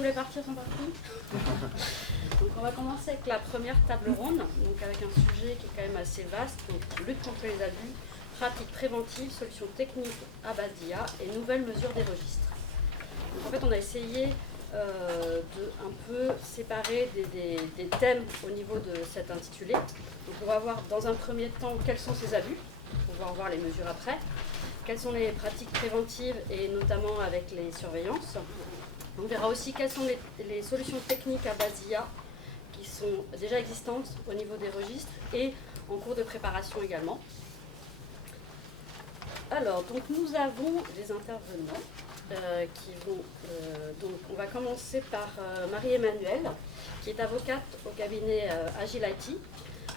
Vous voulez partir sans partie? Donc on va commencer avec la première table ronde, donc avec un sujet qui est quand même assez vaste, donc lutte contre les abus, pratiques préventives, solutions techniques à base d'IA et nouvelles mesures des registres. Donc en fait on a essayé de un peu séparer des thèmes au niveau de cet intitulé. Donc on va voir dans un premier temps quels sont ces abus, on va en voir les mesures après, quelles sont les pratiques préventives et notamment avec les surveillances. On verra aussi quelles sont les solutions techniques à base d'IA qui sont déjà existantes au niveau des registres et en cours de préparation également. Alors, donc nous avons des intervenants qui vont... donc on va commencer par Marie-Emmanuelle, qui est avocate au cabinet Agile IT,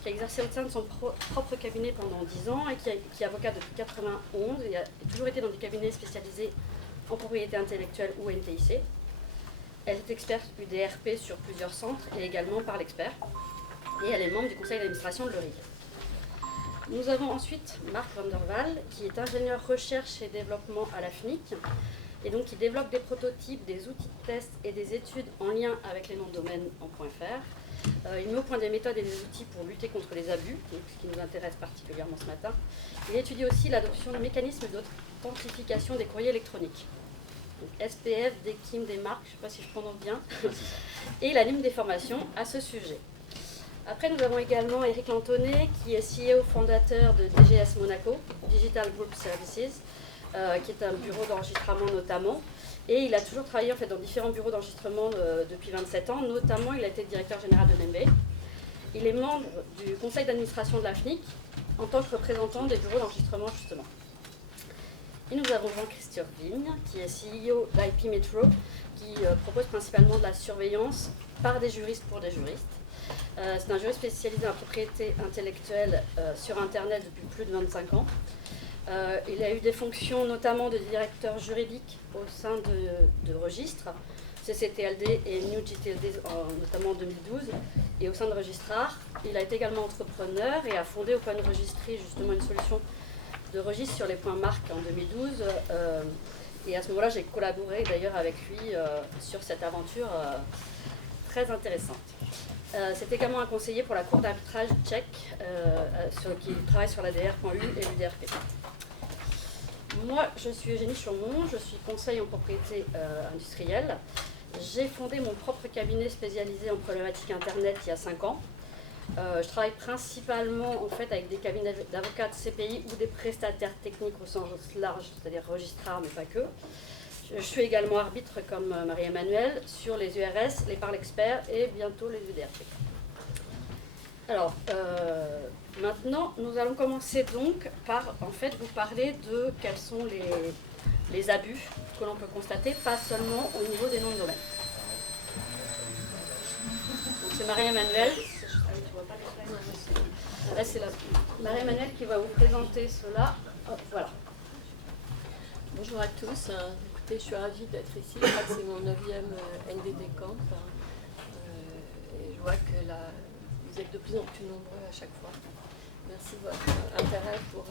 qui a exercé au sein de son propre cabinet pendant 10 ans et qui est avocate depuis 1991 et a toujours été dans des cabinets spécialisés en propriété intellectuelle ou NTIC. Elle est experte UDRP sur plusieurs centres et également par l'expert. Et elle est membre du conseil d'administration de l'ERIL. Nous avons ensuite Marc van der Waal, qui est ingénieur recherche et développement à la FNIC, et donc qui développe des prototypes, des outils de test et des études en lien avec les noms de domaine en .fr. Il met au point des méthodes et des outils pour lutter contre les abus, donc ce qui nous intéresse particulièrement ce matin. Il étudie aussi l'adoption de mécanismes d'authentification des courriers électroniques. Donc SPF, DKIM, des marques, je ne sais pas si je prononce bien, et il anime des formations à ce sujet. Après, nous avons également Eric Lantonnet, qui est CEO fondateur de DGS Monaco, Digital Group Services, qui est un bureau d'enregistrement notamment. Et il a toujours travaillé en fait, dans différents bureaux d'enregistrement depuis 27 ans, notamment il a été directeur général de Nembe. Il est membre du conseil d'administration de la FNIC en tant que représentant des bureaux d'enregistrement justement. Et nous avons Jean-Christophe Vigne, qui est CEO d'IP Metro, qui propose principalement de la surveillance par des juristes pour des juristes. C'est un juriste spécialisé en propriété intellectuelle sur Internet depuis plus de 25 ans. Il a eu des fonctions notamment de directeur juridique au sein de registres, CCTLD et New GTLD notamment en 2012, et au sein de Registrar. Il a été également entrepreneur et a fondé Open Registry, justement une solution de registre sur les points marques en 2012. Et à ce moment-là, j'ai collaboré d'ailleurs avec lui sur cette aventure très intéressante. C'est également un conseiller pour la cour d'arbitrage tchèque qui travaille sur l'ADR.U et l'UDRP. Moi, je suis Eugénie Chaumont, je suis conseil en propriété industrielle. J'ai fondé mon propre cabinet spécialisé en problématiques Internet il y a 5 ans. Je travaille principalement en fait, avec des cabinets d'avocats de CPI ou des prestataires techniques au sens large, c'est-à-dire registrars, mais pas que. Je suis également arbitre comme Marie-Emmanuelle sur les URS, les parle experts et bientôt les UDRP. Alors, maintenant, nous allons commencer donc par en fait, vous parler de quels sont les abus que l'on peut constater, pas seulement au niveau des noms de domaine. Donc c'est Marie-Emmanuelle. Là, c'est Marie-Emmanuelle qui va vous présenter cela. Oh, voilà. Bonjour à tous. Écoutez, je suis ravie d'être ici. Je crois que c'est mon 9e NDD Camp. Et je vois que là, vous êtes de plus en plus nombreux à chaque fois. Merci de votre intérêt pour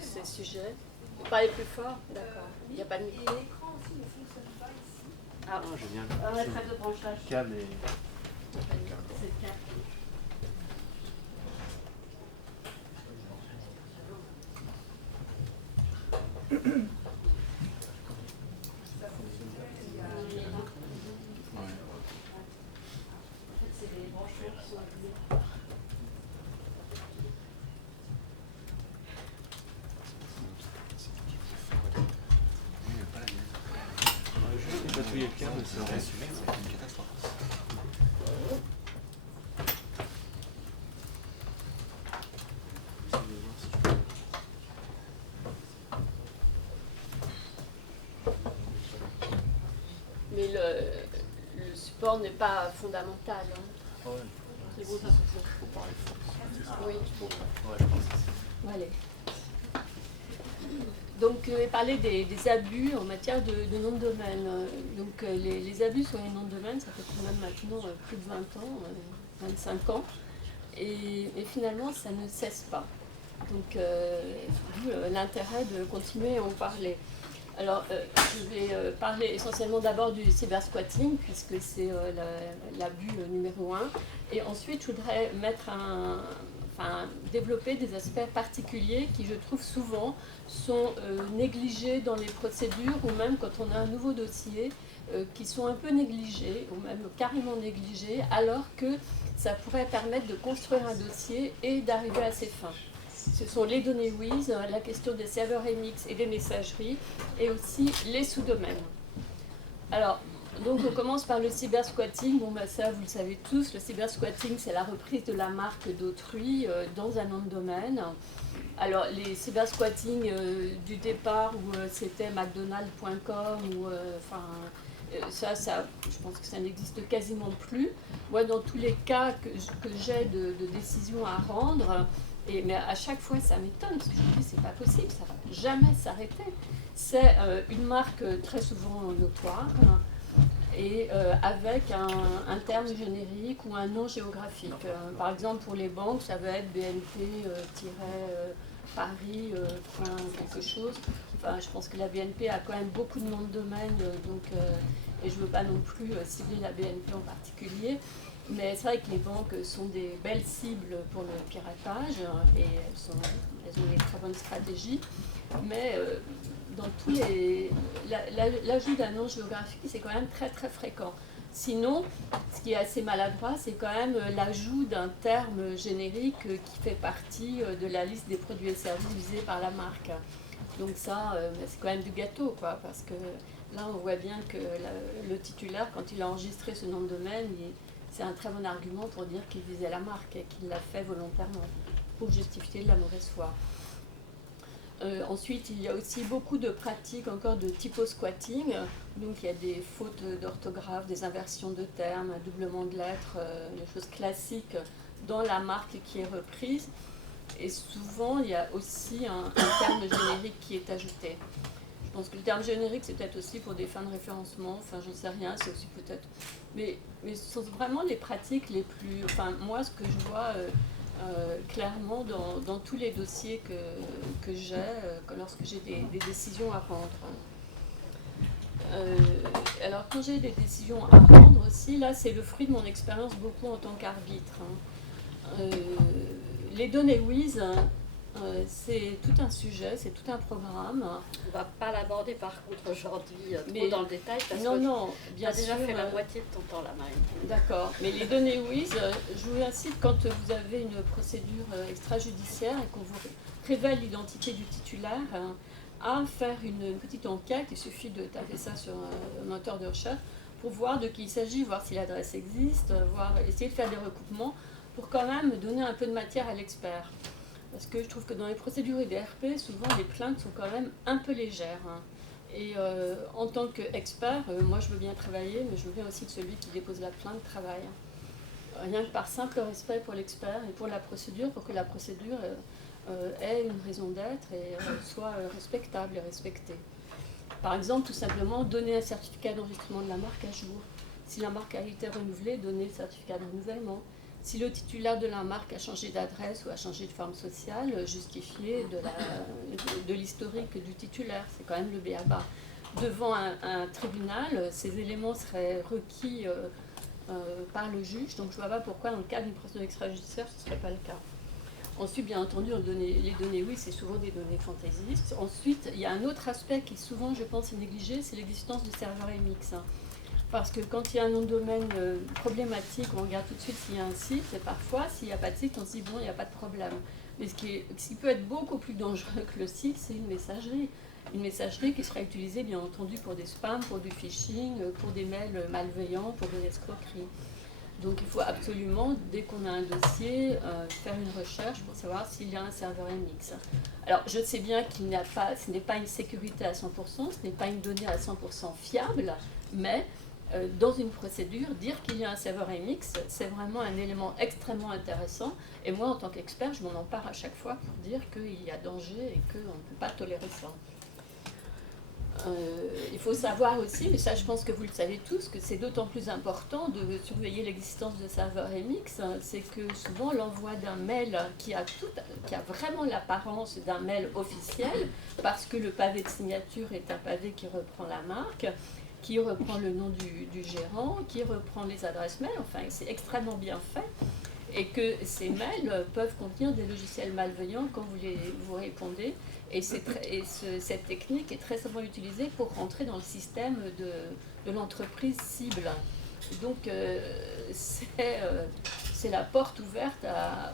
ces sujets. Vous parlez plus fort? D'accord. Il n'y a pas de micro. Et l'écran aussi ne fonctionne pas ici. Ah, génial. On a très de branchage. Câble et... C'est le câble. Chatouiller le câble, c'est vrai. C'est une catastrophe. Mais le support n'est pas fondamental. Hein. Ouais. C'est beau, ça. Faut parler fort. Oui. Ouais, je pense que c'est ça. Allez. Donc, parler des abus en matière de nom de domaine. Donc, les abus sur les noms de domaine, ça fait quand même maintenant plus de 20 ans, 25 ans. Et finalement, ça ne cesse pas. Donc, d'où l'intérêt de continuer à en parler. Alors, je vais parler essentiellement d'abord du cybersquatting, puisque c'est l'abus numéro 1. Et ensuite, je voudrais développer des aspects particuliers qui, je trouve, souvent sont négligés dans les procédures, ou même quand on a un nouveau dossier, qui sont un peu négligés, ou même carrément négligés, alors que ça pourrait permettre de construire un dossier et d'arriver à ses fins. Ce sont les données WIS, la question des serveurs MX et des messageries, et aussi les sous-domaines. Alors, donc on commence par le cybersquatting. Bon, bah ça, vous le savez tous, le cybersquatting, c'est la reprise de la marque d'autrui dans un nom de domaine. Alors, les cybersquatting du départ, où c'était mcdonald.com, ou ça, je pense que ça n'existe quasiment plus. Moi, dans tous les cas que j'ai de décision à rendre, mais à chaque fois, ça m'étonne, parce que je me dis, c'est pas possible, ça va jamais s'arrêter. C'est une marque très souvent notoire, et avec un terme générique ou un nom géographique. Par exemple, pour les banques, ça va être BNP-Paris, quelque chose. Enfin, je pense que la BNP a quand même beaucoup de noms de domaine, et je ne veux pas non plus cibler la BNP en particulier. Mais c'est vrai que les banques sont des belles cibles pour le piratage, et elles ont des très bonnes stratégies. Mais dans tous l'ajout d'un nom géographique, c'est quand même très très fréquent. Sinon, ce qui est assez maladroit, c'est quand même l'ajout d'un terme générique qui fait partie de la liste des produits et services visés par la marque. Donc ça, c'est quand même du gâteau, quoi, parce que là, on voit bien que le titulaire, quand il a enregistré ce nom de domaine, c'est un très bon argument pour dire qu'il visait la marque et qu'il l'a fait volontairement pour justifier de la mauvaise foi. Ensuite, il y a aussi beaucoup de pratiques encore de typo-squatting. Donc, il y a des fautes d'orthographe, des inversions de termes, un doublement de lettres, des choses classiques dans la marque qui est reprise. Et souvent, il y a aussi un terme générique qui est ajouté. Je pense que le terme générique, c'est peut-être aussi pour des fins de référencement, enfin, j'en sais rien, c'est aussi peut-être... Mais ce sont vraiment les pratiques les plus... Enfin, moi, ce que je vois clairement dans tous les dossiers que j'ai, lorsque j'ai des décisions à rendre. Alors, quand j'ai des décisions à rendre aussi, là, c'est le fruit de mon expérience beaucoup en tant qu'arbitre. Les données WIS, c'est tout un sujet, c'est tout un programme. On ne va pas l'aborder par contre aujourd'hui trop dans le détail, parce que tu as déjà fait la moitié de ton temps là, Marie. D'accord, mais les données WIS, je vous incite, quand vous avez une procédure extrajudiciaire et qu'on vous révèle l'identité du titulaire, à faire une petite enquête. Il suffit de taper ça sur un moteur de recherche pour voir de qui il s'agit, voir si l'adresse existe, essayer de faire des recoupements pour quand même donner un peu de matière à l'expert. Parce que je trouve que dans les procédures IDRP, souvent les plaintes sont quand même un peu légères. Et en tant qu'expert, moi je veux bien travailler, mais je veux bien aussi que celui qui dépose la plainte travaille. Rien que par simple respect pour l'expert et pour la procédure, pour que la procédure ait une raison d'être et soit respectable et respectée. Par exemple, tout simplement, donner un certificat d'enregistrement de la marque à jour. Si la marque a été renouvelée, donner le certificat de renouvellement. Si le titulaire de la marque a changé d'adresse ou a changé de forme sociale, justifier de l'historique du titulaire, c'est quand même le b.a.-ba. Devant un tribunal, ces éléments seraient requis par le juge, donc je ne vois pas pourquoi dans le cas d'une procédure extrajudiciaire, ce ne serait pas le cas. Ensuite, bien entendu, les données, oui, c'est souvent des données fantaisistes. Ensuite, il y a un autre aspect qui souvent, je pense, est négligé, c'est l'existence de serveurs MX. Parce que quand il y a un nom de domaine problématique, on regarde tout de suite s'il y a un site, et parfois, s'il n'y a pas de site, on se dit, bon, il n'y a pas de problème. Mais ce qui peut être beaucoup plus dangereux que le site, c'est une messagerie. Une messagerie qui sera utilisée, bien entendu, pour des spams, pour du phishing, pour des mails malveillants, pour des escroqueries. Donc il faut absolument, dès qu'on a un dossier, faire une recherche pour savoir s'il y a un serveur MX. Alors je sais bien ce n'est pas une sécurité à 100%, ce n'est pas une donnée à 100% fiable, mais dans une procédure, dire qu'il y a un serveur MX, c'est vraiment un élément extrêmement intéressant. Et moi, en tant qu'expert, je m'en empare à chaque fois pour dire qu'il y a danger et qu'on ne peut pas tolérer ça. Il faut savoir aussi, mais ça je pense que vous le savez tous, que c'est d'autant plus important de surveiller l'existence de serveurs MX, c'est que souvent l'envoi d'un mail qui a vraiment l'apparence d'un mail officiel, parce que le pavé de signature est un pavé qui reprend la marque, qui reprend le nom du gérant, qui reprend les adresses mail, enfin c'est extrêmement bien fait, et que ces mails peuvent contenir des logiciels malveillants quand vous répondez. Et cette technique est très souvent utilisée pour rentrer dans le système de l'entreprise cible. Donc c'est la porte ouverte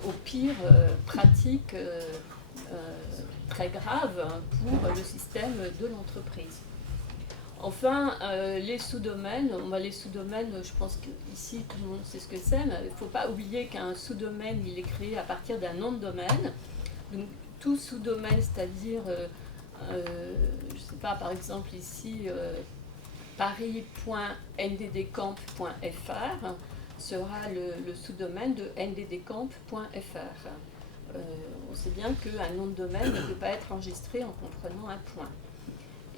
aux pires pratiques très graves pour le système de l'entreprise. Enfin, les sous-domaines, je pense qu'ici tout le monde sait ce que c'est, mais il ne faut pas oublier qu'un sous-domaine, il est créé à partir d'un nom de domaine. Donc, tout sous-domaine, c'est-à-dire, je ne sais pas, par exemple ici, paris.nddcamp.fr sera le sous-domaine de nddcamp.fr. On sait bien qu'un nom de domaine ne peut pas être enregistré en comprenant un point.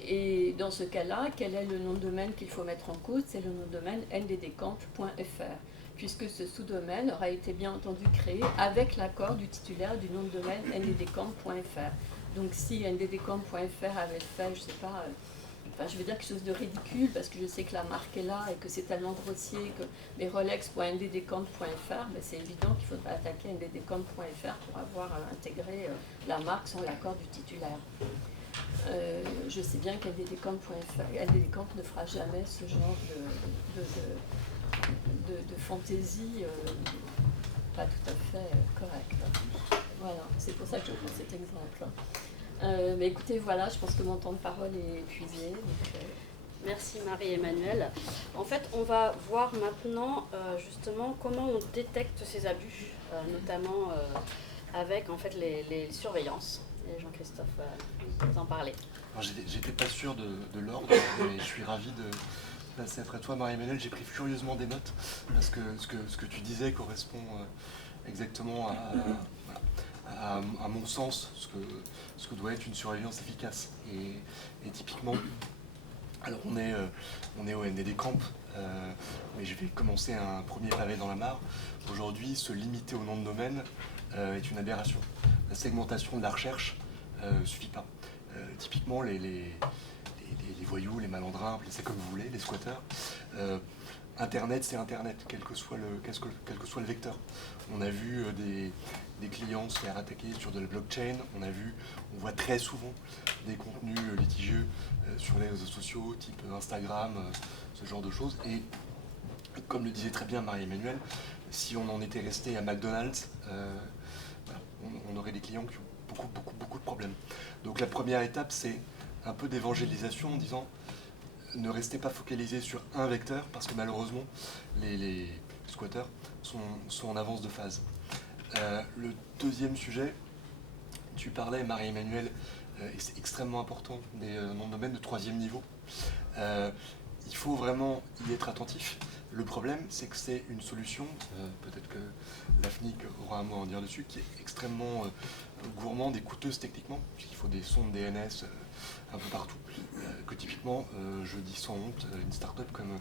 Et dans ce cas-là, quel est le nom de domaine qu'il faut mettre en cause? C'est le nom de domaine nddcamp.fr, puisque ce sous-domaine aura été bien entendu créé avec l'accord du titulaire du nom de domaine nddcamp.fr. Donc si nddcamp.fr avait fait, je ne sais pas, je vais dire quelque chose de ridicule, parce que je sais que la marque est là et que c'est tellement grossier que mais rolex.nddcamp.fr, c'est évident qu'il faudra attaquer nddcamp.fr pour avoir intégré la marque sans l'accord du titulaire. Je sais bien qu'NDDCamp ne fera jamais ce genre de fantaisie pas tout à fait correcte. Voilà, c'est pour ça que je prends cet exemple. Mais écoutez, voilà, je pense que mon temps de parole est épuisé. Donc, Merci Marie-Emmanuelle. En fait, on va voir maintenant justement comment on détecte ces abus, notamment avec en fait les surveillances. Et Jean-Christophe va vous en parler. J'étais pas sûr de l'ordre, mais je suis ravi de passer après toi, Marie-Emmanuelle. J'ai pris furieusement des notes, parce que ce que tu disais correspond exactement à mon sens, ce que doit être une surveillance efficace. Et typiquement, alors on est au NDD Camp, mais je vais commencer un premier pavé dans la mare. Aujourd'hui, se limiter au nom de domaine est une aberration. La segmentation de la recherche ne suffit pas. Typiquement, les voyous, les malandrins, appelez ça comme vous voulez, les squatteurs, Internet, c'est Internet, quel que soit le vecteur. On a vu des clients se faire attaquer sur de la blockchain, on voit très souvent des contenus litigieux sur les réseaux sociaux, type Instagram, ce genre de choses. Et comme le disait très bien Marie-Emmanuelle, si on en était resté à McDonald's, on aurait des clients qui ont beaucoup de problèmes. Donc la première étape, c'est un peu d'évangélisation en disant ne restez pas focalisés sur un vecteur, parce que malheureusement, les squatteurs sont en avance de phase. Le deuxième sujet, tu parlais, Marie-Emmanuelle, et c'est extrêmement important, des noms de domaine de troisième niveau. Il faut vraiment y être attentif. Le problème, c'est que c'est une solution, peut-être que l'AFNIC aura un mot à en dire dessus, qui est extrêmement gourmande et coûteuse techniquement, puisqu'il faut des sondes DNS un peu partout, que typiquement, je dis sans honte, une start-up comme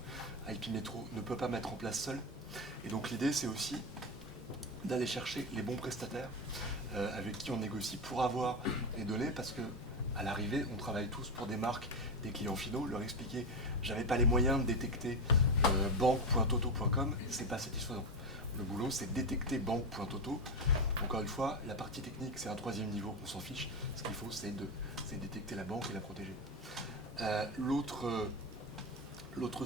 IP Metro ne peut pas mettre en place seule. Et donc l'idée, c'est aussi d'aller chercher les bons prestataires avec qui on négocie pour avoir les données, parce que à l'arrivée, on travaille tous pour des marques, des clients finaux, leur expliquer j'avais pas les moyens de détecter banque.toto.com, et c'est pas satisfaisant. Le boulot, c'est détecter banque.toto. Encore une fois, la partie technique, c'est un troisième niveau, on s'en fiche. Ce qu'il faut, c'est détecter la banque et la protéger. L'autre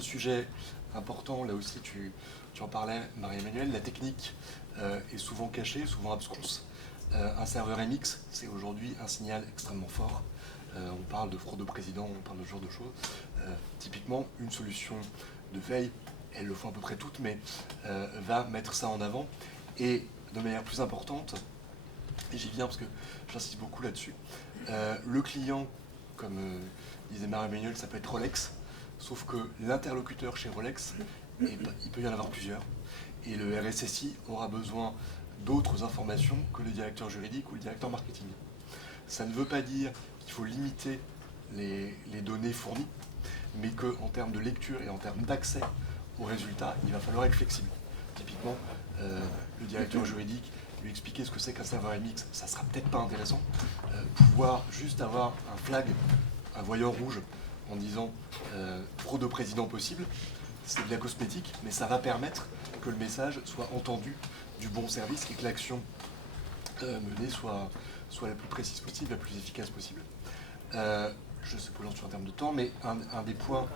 sujet important, là aussi tu en parlais, Marie-Emmanuelle, la technique est souvent cachée, souvent absconse. Un serveur MX, c'est aujourd'hui un signal extrêmement fort. On parle de fraude au président, on parle de ce genre de choses. Typiquement, une solution de veille, elles le font à peu près toutes, mais va mettre ça en avant. Et de manière plus importante, et j'y viens parce que j'insiste beaucoup là-dessus, le client, comme disait Marie-Emmanuelle, ça peut être Rolex, sauf que l'interlocuteur chez Rolex, il peut y en avoir plusieurs. Et le RSSI aura besoin d'autres informations que le directeur juridique ou le directeur marketing. Ça ne veut pas dire qu'il faut limiter les données fournies, mais qu'en termes de lecture et en termes d'accès aux résultats, il va falloir être flexible. Typiquement, le directeur juridique lui expliquer ce que c'est qu'un serveur MX, ça sera peut-être pas intéressant. Pouvoir juste avoir un flag, un voyant rouge en disant trop de présidents possible, c'est de la cosmétique, mais ça va permettre que le message soit entendu du bon service et que l'action menée soit la plus précise possible, la plus efficace possible. Je ne sais pas sur un terme de temps, mais un des points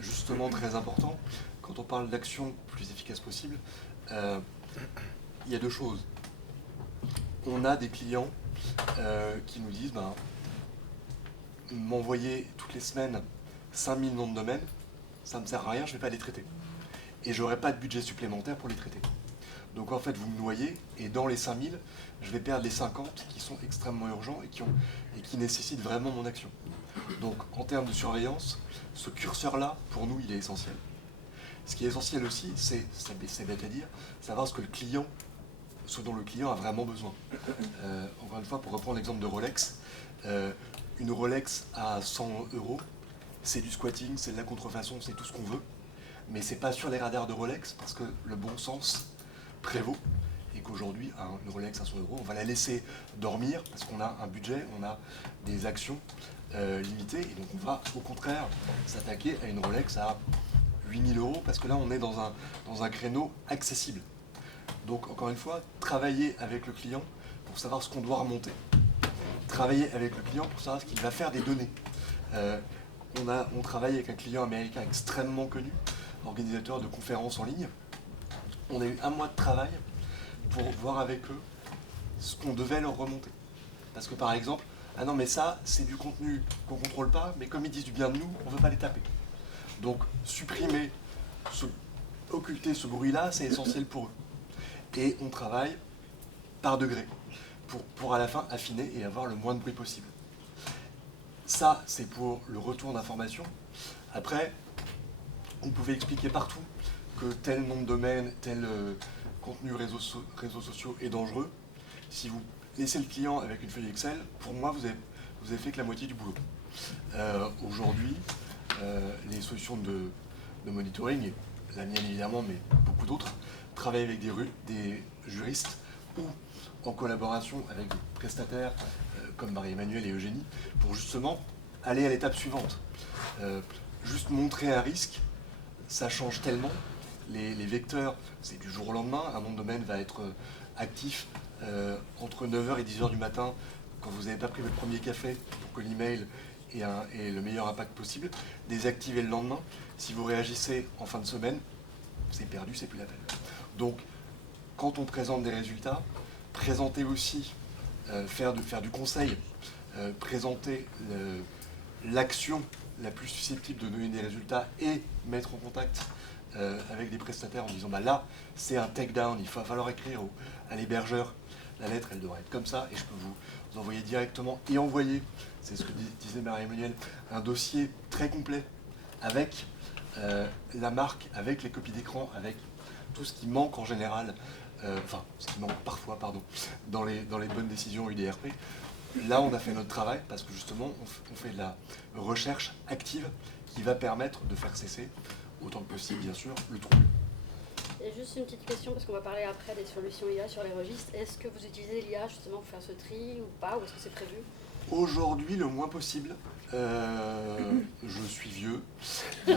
justement très importants, quand on parle d'action plus efficace possible, il y a deux choses. On a des clients qui nous disent m'envoyer toutes les semaines 5000 noms de domaine, ça ne me sert à rien, je ne vais pas les traiter. Et je n'aurai pas de budget supplémentaire pour les traiter. Donc en fait, vous me noyez, et dans les 5000, je vais perdre les 50 qui sont extrêmement urgents et qui nécessitent vraiment mon action. Donc en termes de surveillance, ce curseur-là, pour nous, il est essentiel. Ce qui est essentiel aussi, c'est bête à dire, savoir ce dont le client a vraiment besoin. Encore une fois, pour reprendre l'exemple de Rolex, une Rolex à 100 €, c'est du squatting, c'est de la contrefaçon, c'est tout ce qu'on veut, mais c'est pas sur les radars de Rolex parce que le bon sens prévaut et qu'aujourd'hui, une Rolex à 100 €, on va la laisser dormir parce qu'on a un budget, on a des actions limitées et donc on va au contraire s'attaquer à une Rolex à 8000 € parce que là on est dans un créneau accessible. Donc encore une fois, travailler avec le client pour savoir ce qu'on doit remonter. Travailler avec le client pour savoir ce qu'il va faire des données. On travaille avec un client américain extrêmement connu, organisateur de conférences en ligne. On a eu 1 mois de travail pour voir avec eux ce qu'on devait leur remonter. Parce que par exemple, ah non mais ça c'est du contenu qu'on ne contrôle pas, mais comme ils disent du bien de nous, on ne veut pas les taper. Donc supprimer, occulter ce bruit-là, c'est essentiel pour eux. Et on travaille par degré pour à la fin affiner et avoir le moins de bruit possible. Ça, c'est pour le retour d'information. Après, on pouvait expliquer partout que tel nom de domaine, tel contenu réseaux sociaux est dangereux. Si vous laissez le client avec une feuille Excel, pour moi, vous avez fait que la moitié du boulot. Aujourd'hui, les solutions de monitoring, et la mienne évidemment, mais beaucoup d'autres, travaillent avec des juristes ou en collaboration avec des prestataires comme Marie-Emmanuelle et Eugénie, pour justement aller à l'étape suivante. Juste montrer un risque, ça change tellement. Les vecteurs, c'est du jour au lendemain. Un nom de domaine va être actif entre 9h et 10h du matin, quand vous n'avez pas pris votre premier café, pour que l'email ait le meilleur impact possible. Désactiver le lendemain. Si vous réagissez en fin de semaine, c'est perdu, c'est plus la peine. Donc, quand on présente des résultats, présenter aussi, faire du conseil, présenter l'action la plus susceptible de donner des résultats et mettre en contact avec des prestataires en disant là, c'est un take-down, il va falloir écrire à l'hébergeur, la lettre, elle devrait être comme ça, et je peux vous envoyer directement et envoyer, c'est ce que disait Marie-Emmanuelle, un dossier très complet avec la marque, avec les copies d'écran, avec tout ce qui manque en général, ce qui manque parfois, dans les bonnes décisions UDRP. Là, on a fait notre travail parce que justement, on fait de la recherche active qui va permettre de faire cesser, autant que possible, bien sûr, le trouble. Et juste une petite question, parce qu'on va parler après des solutions IA sur les registres. Est-ce que vous utilisez l'IA justement pour faire ce tri ou pas, ou est-ce que c'est prévu? Aujourd'hui, le moins possible. Je suis vieux. C'est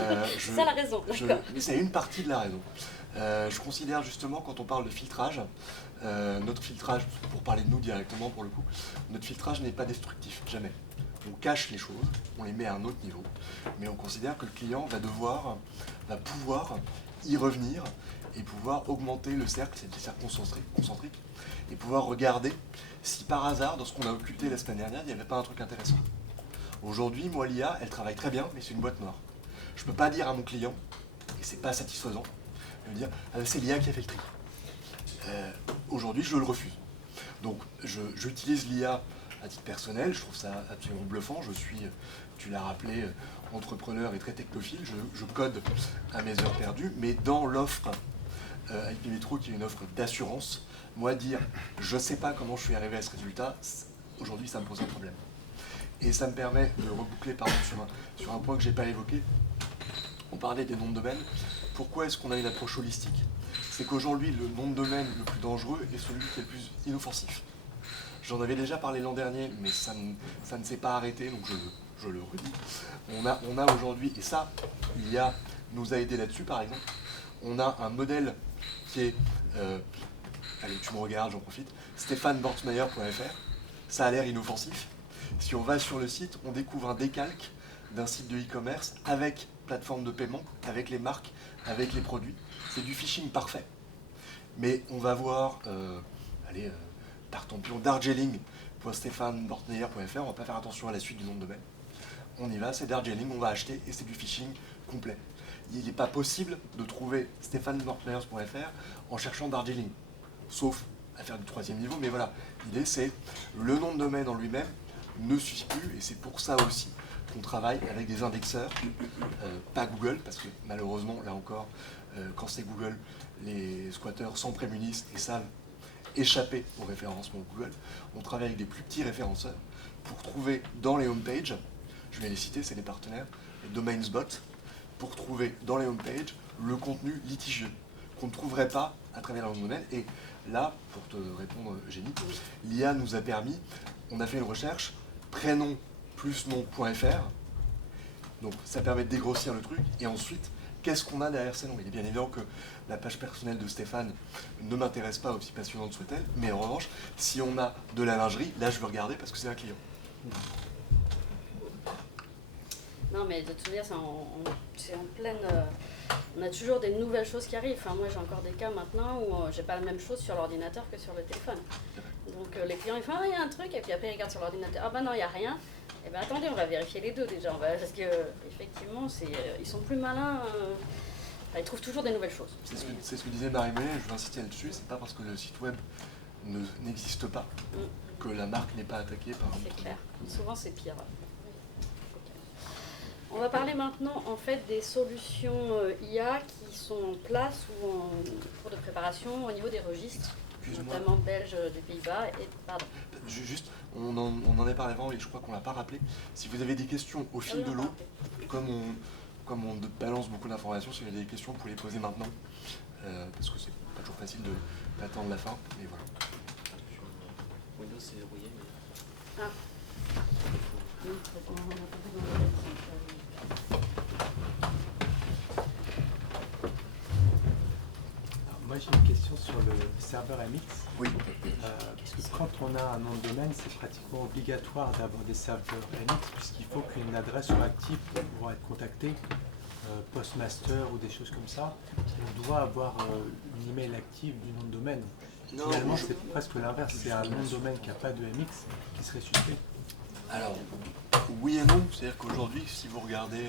ça la raison, d'accord. C'est une partie de la raison. Je considère justement, quand on parle de filtrage, notre filtrage, pour parler de nous directement pour le coup, notre filtrage n'est pas destructif, jamais. On cache les choses, on les met à un autre niveau, mais on considère que le client va pouvoir y revenir et pouvoir augmenter le cercle, c'est des cercles concentriques, et pouvoir regarder si par hasard, dans ce qu'on a occulté la semaine dernière, il n'y avait pas un truc intéressant. Aujourd'hui, moi, l'IA, elle travaille très bien, mais c'est une boîte noire. Je ne peux pas dire à mon client, et c'est pas satisfaisant, de me dire c'est l'IA qui a fait le tri. Aujourd'hui, je le refuse. Donc, j'utilise l'IA à titre personnel, je trouve ça absolument bluffant. Je suis, tu l'as rappelé, entrepreneur et très technophile. Je code à mes heures perdues, mais dans l'offre IP Métro, qui est une offre d'assurance, moi, dire je ne sais pas comment je suis arrivé à ce résultat, aujourd'hui, ça me pose un problème. Et ça me permet de reboucler sur un point que je n'ai pas évoqué. On parlait des noms de domaine. Pourquoi est-ce qu'on a une approche holistique? C'est qu'aujourd'hui, le nom de domaine le plus dangereux est celui qui est le plus inoffensif. J'en avais déjà parlé l'an dernier, mais ça ne s'est pas arrêté, donc je le redis. On a aujourd'hui, et ça, l'IA nous a aidé là-dessus par exemple, on a un modèle qui est, allez tu me regardes, j'en profite, stéphanebortmeyer.fr, ça a l'air inoffensif. Si on va sur le site, on découvre un décalque d'un site de e-commerce avec plateforme de paiement, avec les marques, avec les produits. C'est du phishing parfait. Mais on va voir, tartempion darjeeling.stéphanebortmeyer.fr, on va pas faire attention à la suite du nom de domaine. On y va, c'est Darjeeling, on va acheter et c'est du phishing complet. Il n'est pas possible de trouver stéphanebortmeyer.fr en cherchant Darjeeling, sauf à faire du 3e niveau, mais voilà, l'idée c'est le nom de domaine en lui-même ne suffit plus et c'est pour ça aussi qu'on travaille avec des indexeurs, pas Google, parce que malheureusement, là encore, quand c'est Google, les squatteurs s'en prémunissent et savent échapper au référencement Google. On travaille avec des plus petits référenceurs pour trouver dans les homepages, je vais les citer, c'est les partenaires, les DomainsBot, pour trouver dans les homepages le contenu litigieux qu'on ne trouverait pas à travers le nom de domaine. Et là, pour te répondre, Eugénie, l'IA nous a permis, on a fait une recherche, prénom plus nom.fr, donc ça permet de dégrossir le truc, et ensuite, qu'est-ce qu'on a derrière ces noms? Il est bien évident que la page personnelle de Stéphane ne m'intéresse pas aussi passionnante soit-elle, mais en revanche, si on a de la lingerie, là je veux regarder parce que c'est un client. Non, mais de toute manière, c'est en pleine... on a toujours des nouvelles choses qui arrivent. Enfin, moi, j'ai encore des cas maintenant où j'ai pas la même chose sur l'ordinateur que sur le téléphone. Donc, les clients, ils font « Ah, il y a un truc », et puis après, ils regardent sur l'ordinateur « Ah, bah non, il n'y a rien ». Eh bien, attendez, on va vérifier les deux déjà. Parce que, effectivement, ils sont plus malins. Ils trouvent toujours des nouvelles choses. C'est ce que disait Marie-Mélène, je veux insister là-dessus, c'est pas parce que le site web n'existe pas que la marque n'est pas attaquée par un... C'est clair. Souvent, c'est pire. On va parler maintenant en fait des solutions IA qui sont en place ou en cours de préparation au niveau des registres, notamment belges, des Pays-Bas et pardon. Juste, on en a parlé avant et je crois qu'on l'a pas rappelé. Si vous avez des questions au fil de l'eau, comme on balance beaucoup d'informations, si vous avez des questions, vous pouvez les poser maintenant, parce que c'est pas toujours facile d'attendre la fin, mais voilà. Windows c'est verrouillé, mais... Ah. Moi j'ai une question sur le serveur MX. Oui. Parce que quand on a un nom de domaine, c'est pratiquement obligatoire d'avoir des serveurs MX puisqu'il faut qu'une adresse soit active pour pouvoir être contacté, Postmaster ou des choses comme ça. On doit avoir une email active du nom de domaine. Non, finalement, c'est presque l'inverse. C'est un nom de domaine qui n'a pas de MX qui serait suspect. Alors, oui et non. C'est-à-dire qu'aujourd'hui, si vous regardez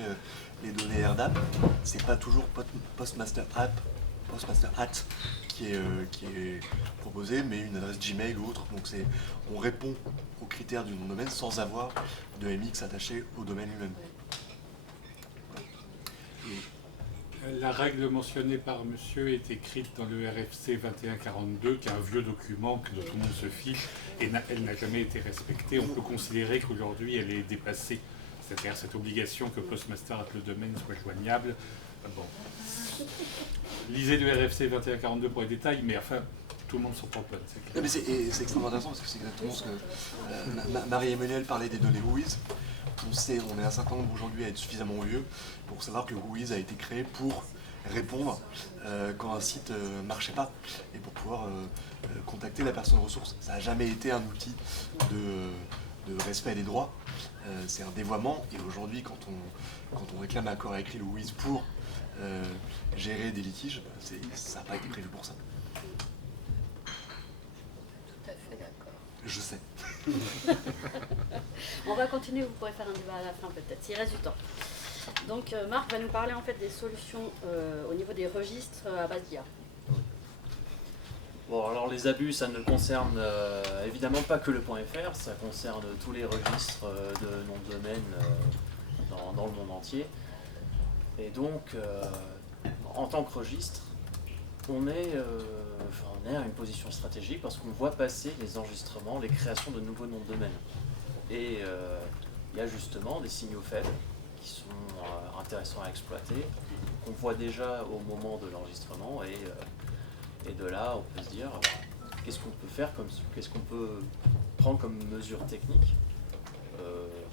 les données AirDAP, c'est pas toujours Postmaster Hat qui est proposé, mais une adresse Gmail ou autre. Donc on répond aux critères du nom de domaine sans avoir de MX attaché au domaine lui-même. La règle mentionnée par monsieur est écrite dans le RFC 2142, qui est un vieux document que tout le monde se fie, et elle n'a jamais été respectée. On peut considérer qu'aujourd'hui elle est dépassée, c'est-à-dire cette obligation que Postmaster at le domaine soit joignable. Bon. Lisez le RFC 2142 pour les détails, mais enfin, tout le monde s'en tamponne. C'est extrêmement intéressant parce que c'est exactement ce que Marie-Emmanuelle parlait des données WHOIS. On est un certain nombre aujourd'hui à être suffisamment vieux pour savoir que le WHOIS a été créé pour répondre quand un site ne marchait pas et pour pouvoir contacter la personne ressource. Ça n'a jamais été un outil de respect des droits, c'est un dévoiement et aujourd'hui quand on réclame un corps écrit le WHOIS pour gérer des litiges, ça n'a pas été prévu pour ça. Tout à fait d'accord. Je sais. On va continuer, vous pourrez faire un débat à la fin peut-être, s'il reste du temps. Donc Marc va nous parler en fait des solutions au niveau des registres à base d'IA. Bon, alors les abus, ça ne concerne évidemment pas que le .fr, ça concerne tous les registres de noms de domaine dans le monde entier. Et donc, en tant que registre, on est à une position stratégique parce qu'on voit passer les enregistrements, les créations de nouveaux noms de domaine. Et il y a justement des signaux faibles qui sont intéressants à exploiter, qu'on voit déjà au moment de l'enregistrement, et de là on peut se dire qu'est-ce qu'on peut faire, qu'est-ce qu'on peut prendre comme mesure technique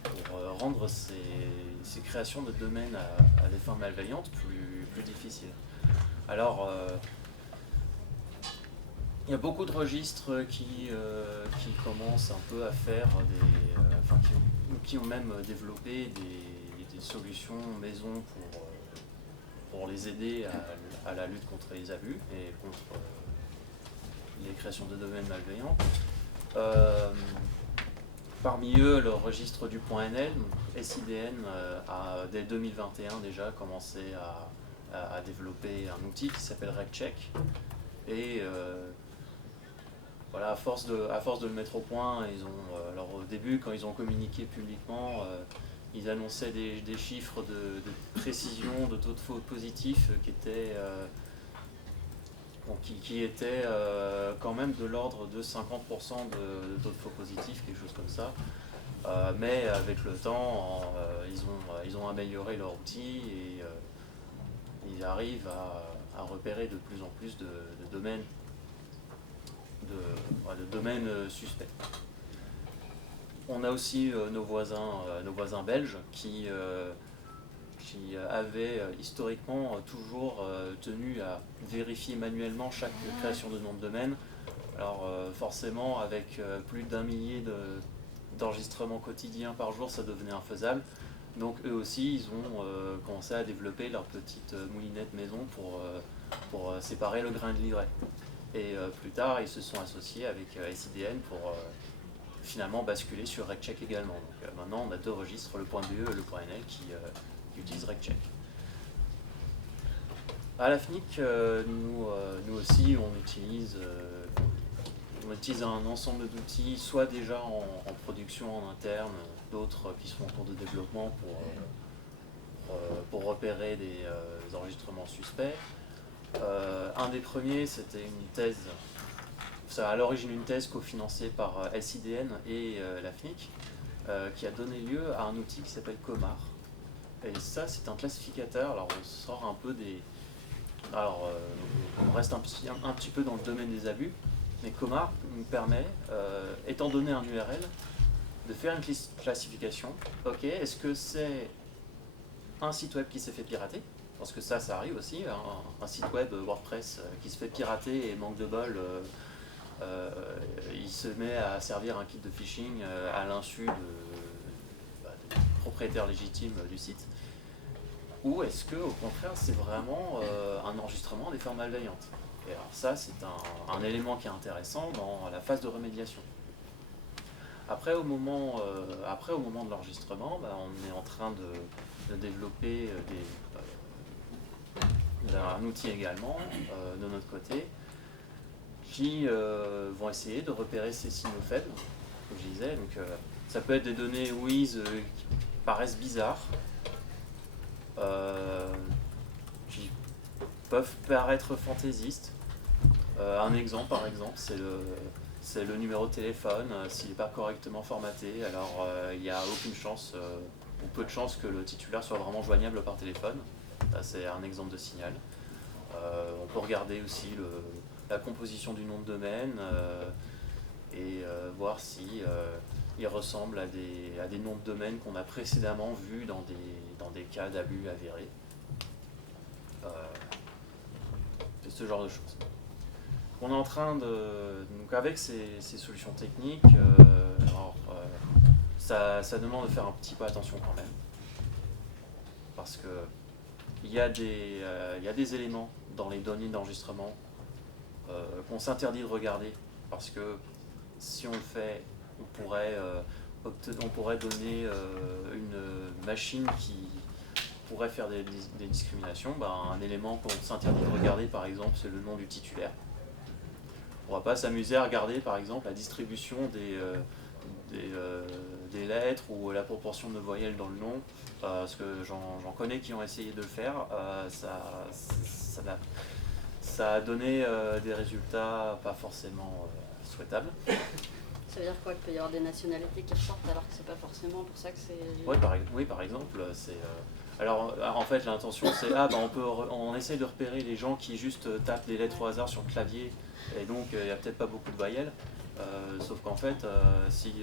pour rendre ces créations de domaines à des fins malveillantes plus difficiles. Alors, il y a beaucoup de registres qui commencent un peu à faire qui ont même développé des solutions maison pour les aider à la lutte contre les abus et contre les créations de domaines malveillants. Parmi eux, le registre du .NL, SIDN, a dès 2021 déjà commencé à développer un outil qui s'appelle RegCheck. Et voilà, à force de le mettre au point, alors au début, quand ils ont communiqué publiquement, ils annonçaient des chiffres de précision, de taux de faux positifs qui étaient quand même de l'ordre de 50% de taux de faux positifs, quelque chose comme ça. Mais avec le temps, ils ont amélioré leur outil et ils arrivent à repérer de plus en plus de domaines suspects. On a aussi nos voisins belges qui avaient historiquement toujours tenu à vérifier manuellement chaque création de nom de domaine. Alors forcément, avec plus d'1 millier d'enregistrements quotidiens par jour, ça devenait infaisable. Donc eux aussi, ils ont commencé à développer leur petite moulinette maison pour séparer le grain de l'ivraie. Et plus tard, ils se sont associés avec SIDN pour finalement basculer sur RegCheck également. Donc maintenant, on a 2 registres, le .be et le .nl, qui utilisent RegCheck. À la FNIC, nous aussi, on utilise un ensemble d'outils, soit déjà en production en interne, d'autres qui sont en cours de développement pour repérer des enregistrements suspects. Un des premiers, c'était une thèse, à l'origine une thèse cofinancée par SIDN et la FNIC, qui a donné lieu à un outil qui s'appelle Comar. Et ça, c'est un classificateur. Alors, on sort un peu des... Alors, on reste un petit peu dans le domaine des abus, mais Comar nous permet, étant donné un URL, de faire une classification. Ok, est-ce que c'est un site web qui s'est fait pirater? Parce que ça arrive aussi, un site web WordPress qui se fait pirater et manque de bol, il se met à servir un kit de phishing à l'insu des propriétaires légitimes du site. Ou est-ce que, au contraire, c'est vraiment un enregistrement des fins malveillantes? Et alors ça, c'est un élément qui est intéressant dans la phase de remédiation. Après, au moment de l'enregistrement, on est en train de développer un outil également de notre côté qui vont essayer de repérer ces signaux faibles, comme je disais. Donc, ça peut être des données WHOIS qui paraissent bizarres, qui peuvent paraître fantaisistes. Un exemple, par exemple, c'est le numéro de téléphone. S'il n'est pas correctement formaté, alors il n'y a aucune chance, ou peu de chances que le titulaire soit vraiment joignable par téléphone. Ça, c'est un exemple de signal. On peut regarder aussi la composition du nom de domaine et voir si il ressemble à des noms de domaine qu'on a précédemment vus dans des cas d'abus avérés. C'est ce genre de choses. On est en train donc avec ces solutions techniques, ça demande de faire un petit peu attention quand même. Parce que il y a des éléments dans les données d'enregistrement qu'on s'interdit de regarder. Parce que si on le fait, on pourrait donner une machine qui pourrait faire des discriminations. Un élément qu'on s'interdit de regarder, par exemple, c'est le nom du titulaire. On ne va pas s'amuser à regarder, par exemple, la distribution des lettres ou la proportion de voyelles dans le nom, parce que j'en connais qui ont essayé de le faire. Ça a donné des résultats pas forcément souhaitables. Ça veut dire quoi? Qu'il peut y avoir des nationalités qui ressortent alors que c'est pas forcément pour ça que c'est... Ouais, oui, par exemple, c'est... alors, en fait, l'intention, c'est, on essaye de repérer les gens qui juste tapent des lettres au hasard sur le clavier, et donc il n'y a peut-être pas beaucoup de voyelles, sauf qu'en fait, si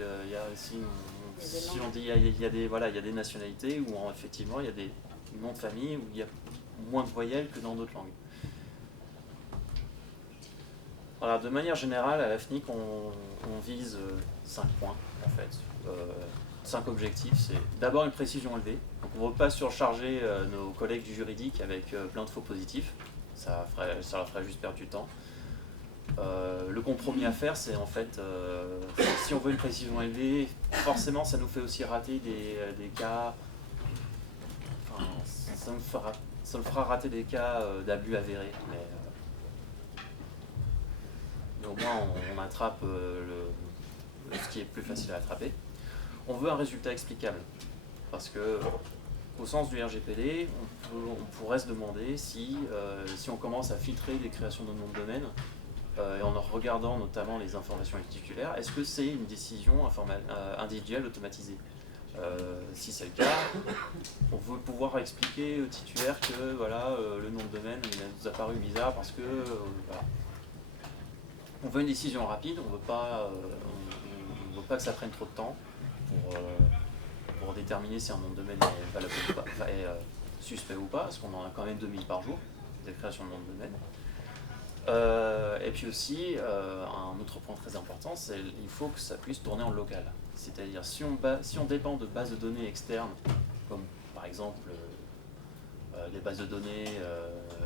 on dit il y a des nationalités où effectivement il y a des noms de famille où il y a moins de voyelles que dans d'autres langues. Voilà, de manière générale, à la FNIC, on vise 5 points, en fait. 5 objectifs. C'est d'abord une précision élevée. Donc on ne veut pas surcharger nos collègues du juridique avec plein de faux positifs. Ça leur ferait juste perdre du temps. Le compromis à faire, c'est en fait, si on veut une précision élevée, forcément ça nous fait aussi rater des cas... Enfin, ça nous fera rater des cas d'abus avérés. Mais au moins on attrape ce qui est plus facile à attraper. On veut un résultat explicable, parce que au sens du RGPD, on pourrait se demander si on commence à filtrer des créations de noms de domaine, et en regardant notamment les informations titulaires, est-ce que c'est une décision individuelle automatisée? Si c'est le cas, on veut pouvoir expliquer au titulaire que voilà, le nom de domaine il nous a paru bizarre parce que voilà. On veut une décision rapide, on veut pas que ça prenne trop de temps pour déterminer si un nom de domaine est valable ou pas, est suspect ou pas, parce qu'on en a quand même 2000 par jour, des créations de nom de domaine. Et puis aussi, un autre point très important, c'est qu'il faut que ça puisse tourner en local. C'est-à-dire, si on dépend de bases de données externes, comme par exemple les bases de données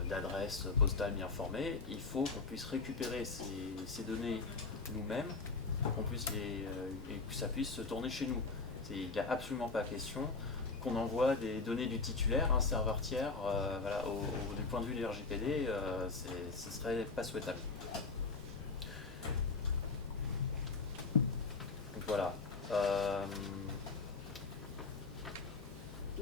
d'adresses postales bien formées, il faut qu'on puisse récupérer ces données nous-mêmes, et que ça puisse se tourner chez nous. Il n'y a absolument pas question qu'on envoie des données du titulaire à un serveur tiers. Voilà, du point de vue du RGPD, ce serait pas souhaitable. Donc voilà.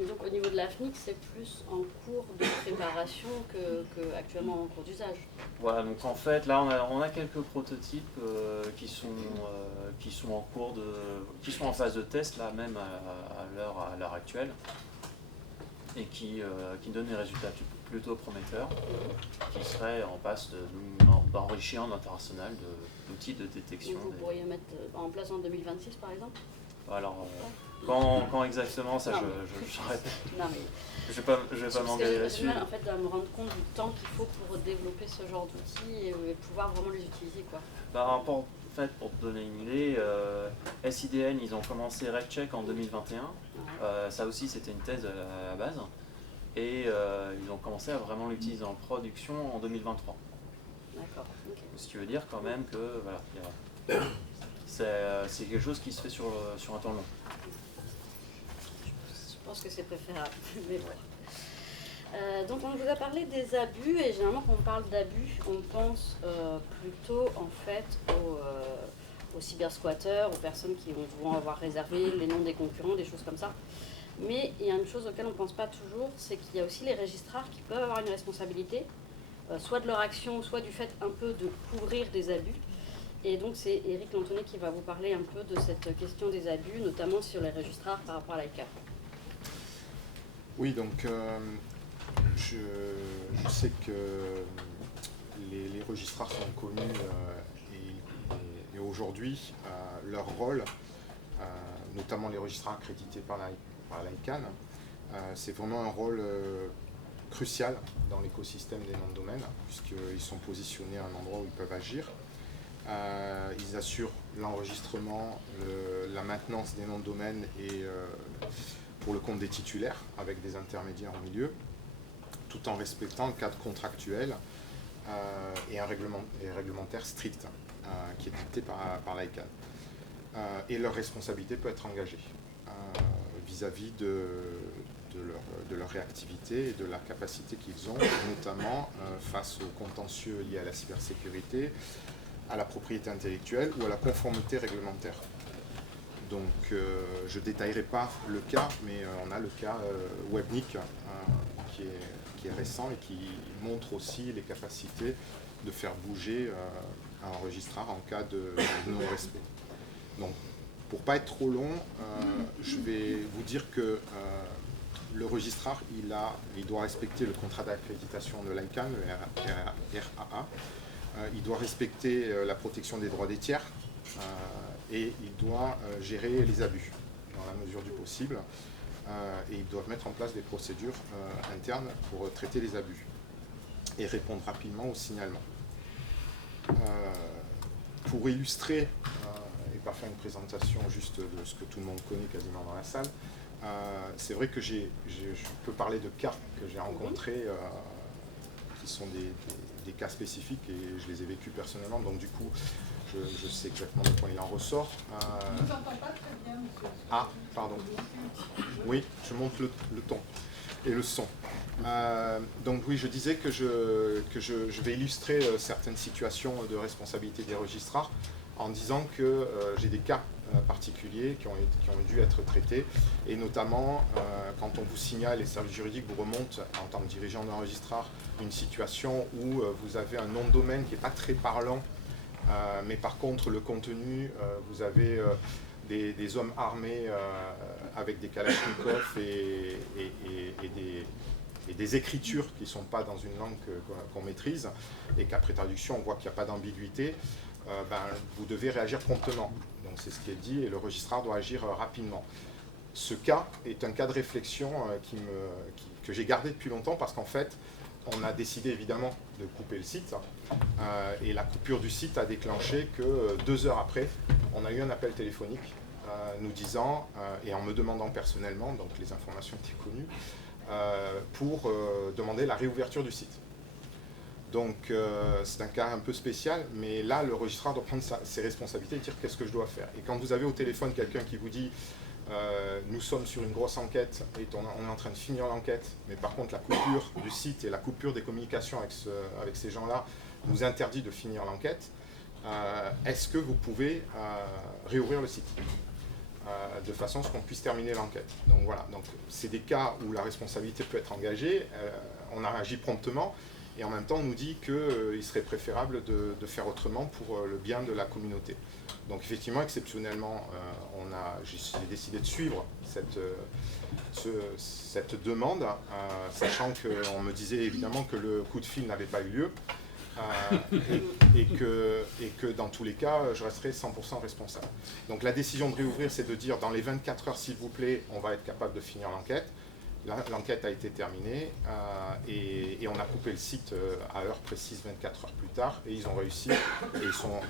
Donc au niveau de la FNIC, c'est plus en cours de préparation que actuellement en cours d'usage. Voilà, donc en fait là on a quelques prototypes qui sont en cours qui sont en phase de test là même à l'heure actuelle, et qui donnent des résultats plutôt prometteurs, qui seraient en passe d'enrichir notre arsenal d'outils de détection. Donc vous pourriez mettre en place en 2026 par exemple? Alors, quand exactement, ça, non, je saurais pas. Non, mais... Je vais pas m'engager là-dessus. J'ai du mal en fait à me rendre compte du temps qu'il faut pour développer ce genre d'outils et pouvoir vraiment les utiliser, quoi. En fait, pour te donner une idée, SIDN, ils ont commencé RedCheck en 2021. Ouais. Ça aussi, c'était une thèse à la base. Et ils ont commencé à vraiment l'utiliser en production en 2023. D'accord. Okay. Ce qui veut dire quand même que voilà, c'est quelque chose qui se fait sur un temps long. Je pense que c'est préférable, mais bon. Donc on vous a parlé des abus, et généralement quand on parle d'abus, on pense plutôt en fait aux cybersquatteurs, aux personnes qui vont avoir réservé les noms des concurrents, des choses comme ça. Mais il y a une chose auquel on ne pense pas toujours, c'est qu'il y a aussi les registrars qui peuvent avoir une responsabilité, soit de leur action, soit du fait un peu de couvrir des abus. Et donc c'est Éric Lantonnet qui va vous parler un peu de cette question des abus, notamment sur les registrars par rapport à l'ICAP. Oui, donc je sais que les registrars sont connus et aujourd'hui, leur rôle, notamment les registrars accrédités par l'ICANN, c'est vraiment un rôle crucial dans l'écosystème des noms de domaine, puisqu'ils sont positionnés à un endroit où ils peuvent agir. Ils assurent l'enregistrement, la maintenance des noms de domaine et pour le compte des titulaires, avec des intermédiaires au milieu, tout en respectant le cadre contractuel et un réglementaire strict qui est dicté par l'ICANN. Et leur responsabilité peut être engagée vis-à-vis de leur réactivité et de la capacité qu'ils ont, notamment face aux contentieux liés à la cybersécurité, à la propriété intellectuelle ou à la conformité réglementaire. Donc je ne détaillerai pas le cas, mais on a le cas Webnik qui est récent et qui montre aussi les capacités de faire bouger un registraire en cas de non-respect. Donc, pour ne pas être trop long, je vais vous dire que le registrar, il doit respecter le contrat d'accréditation de l'ICANN, le RAA. Il doit respecter la protection des droits des tiers et il doit gérer les abus dans la mesure du possible. Et ils doivent mettre en place des procédures internes pour traiter les abus et répondre rapidement au signalement. Pour illustrer, et pas faire une présentation juste de ce que tout le monde connaît quasiment dans la salle, c'est vrai que je peux parler de cas que j'ai rencontrés qui sont des cas spécifiques et je les ai vécus personnellement, donc du coup je sais exactement de quoi il en ressort. Je ne vous entends pas très bien, monsieur. Ah, pardon. Oui, je monte le ton et le son. Donc oui, je disais que je vais illustrer certaines situations de responsabilité des registrars en disant que j'ai des cas particuliers qui ont dû être traités, et notamment quand on vous signale, les services juridiques vous remontent en tant que dirigeant d'un registrar une situation où vous avez un nom de domaine qui n'est pas très parlant, mais par contre le contenu, vous avez des hommes armés avec des kalachnikovs et des écritures qui ne sont pas dans une langue qu'on maîtrise, et qu'après traduction on voit qu'il n'y a pas d'ambiguïté, vous devez réagir promptement. Donc c'est ce qui est dit, et le registrar doit agir rapidement. Ce cas est un cas de réflexion que j'ai gardé depuis longtemps, parce qu'en fait, on a décidé évidemment de couper le site, et la coupure du site a déclenché que 2 heures après, on a eu un appel téléphonique nous disant, et en me demandant personnellement, donc les informations étaient connues, pour demander la réouverture du site. Donc c'est un cas un peu spécial, mais là le registrar doit prendre ses responsabilités et dire qu'est-ce que je dois faire. Et quand vous avez au téléphone quelqu'un qui vous dit nous sommes sur une grosse enquête et on est en train de finir l'enquête, mais par contre la coupure du site et la coupure des communications avec ces gens-là nous interdit de finir l'enquête, est-ce que vous pouvez réouvrir le site de façon à ce qu'on puisse terminer l'enquête. Donc voilà, donc c'est des cas où la responsabilité peut être engagée, on a agi promptement, et en même temps on nous dit qu'il serait préférable de faire autrement pour le bien de la communauté. Donc effectivement, exceptionnellement, j'ai décidé de suivre cette demande, sachant qu'on me disait évidemment que le coup de fil n'avait pas eu lieu, et que dans tous les cas, je resterai 100% responsable. Donc la décision de réouvrir, c'est de dire dans les 24 heures, s'il vous plaît, on va être capable de finir l'enquête. L'enquête a été terminée et on a coupé le site à heure précise 24 heures plus tard, et ils ont réussi, et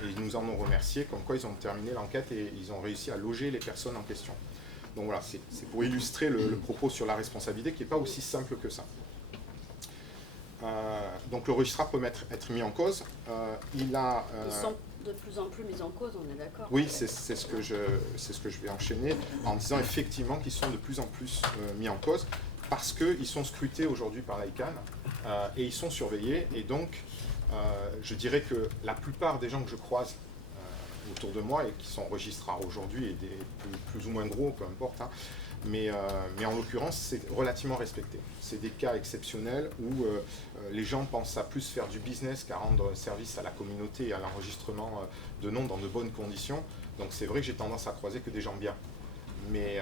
ils nous en ont remercié, comme quoi ils ont terminé l'enquête et ils ont réussi à loger les personnes en question. Donc voilà, c'est pour illustrer le propos sur la responsabilité qui n'est pas aussi simple que ça. Donc le registrar peut être mis en cause. Ils sont de plus en plus mis en cause, on est d'accord? Oui, c'est ce que je vais enchaîner en disant effectivement qu'ils sont de plus en plus mis en cause, parce qu'ils sont scrutés aujourd'hui par l'ICANN et ils sont surveillés. Et donc, je dirais que la plupart des gens que je croise autour de moi et qui sont registrars aujourd'hui, et des plus ou moins gros, peu importe, hein, mais en l'occurrence, c'est relativement respecté. C'est des cas exceptionnels où les gens pensent à plus faire du business qu'à rendre service à la communauté et à l'enregistrement de noms dans de bonnes conditions. Donc c'est vrai que j'ai tendance à croiser que des gens bien. Mais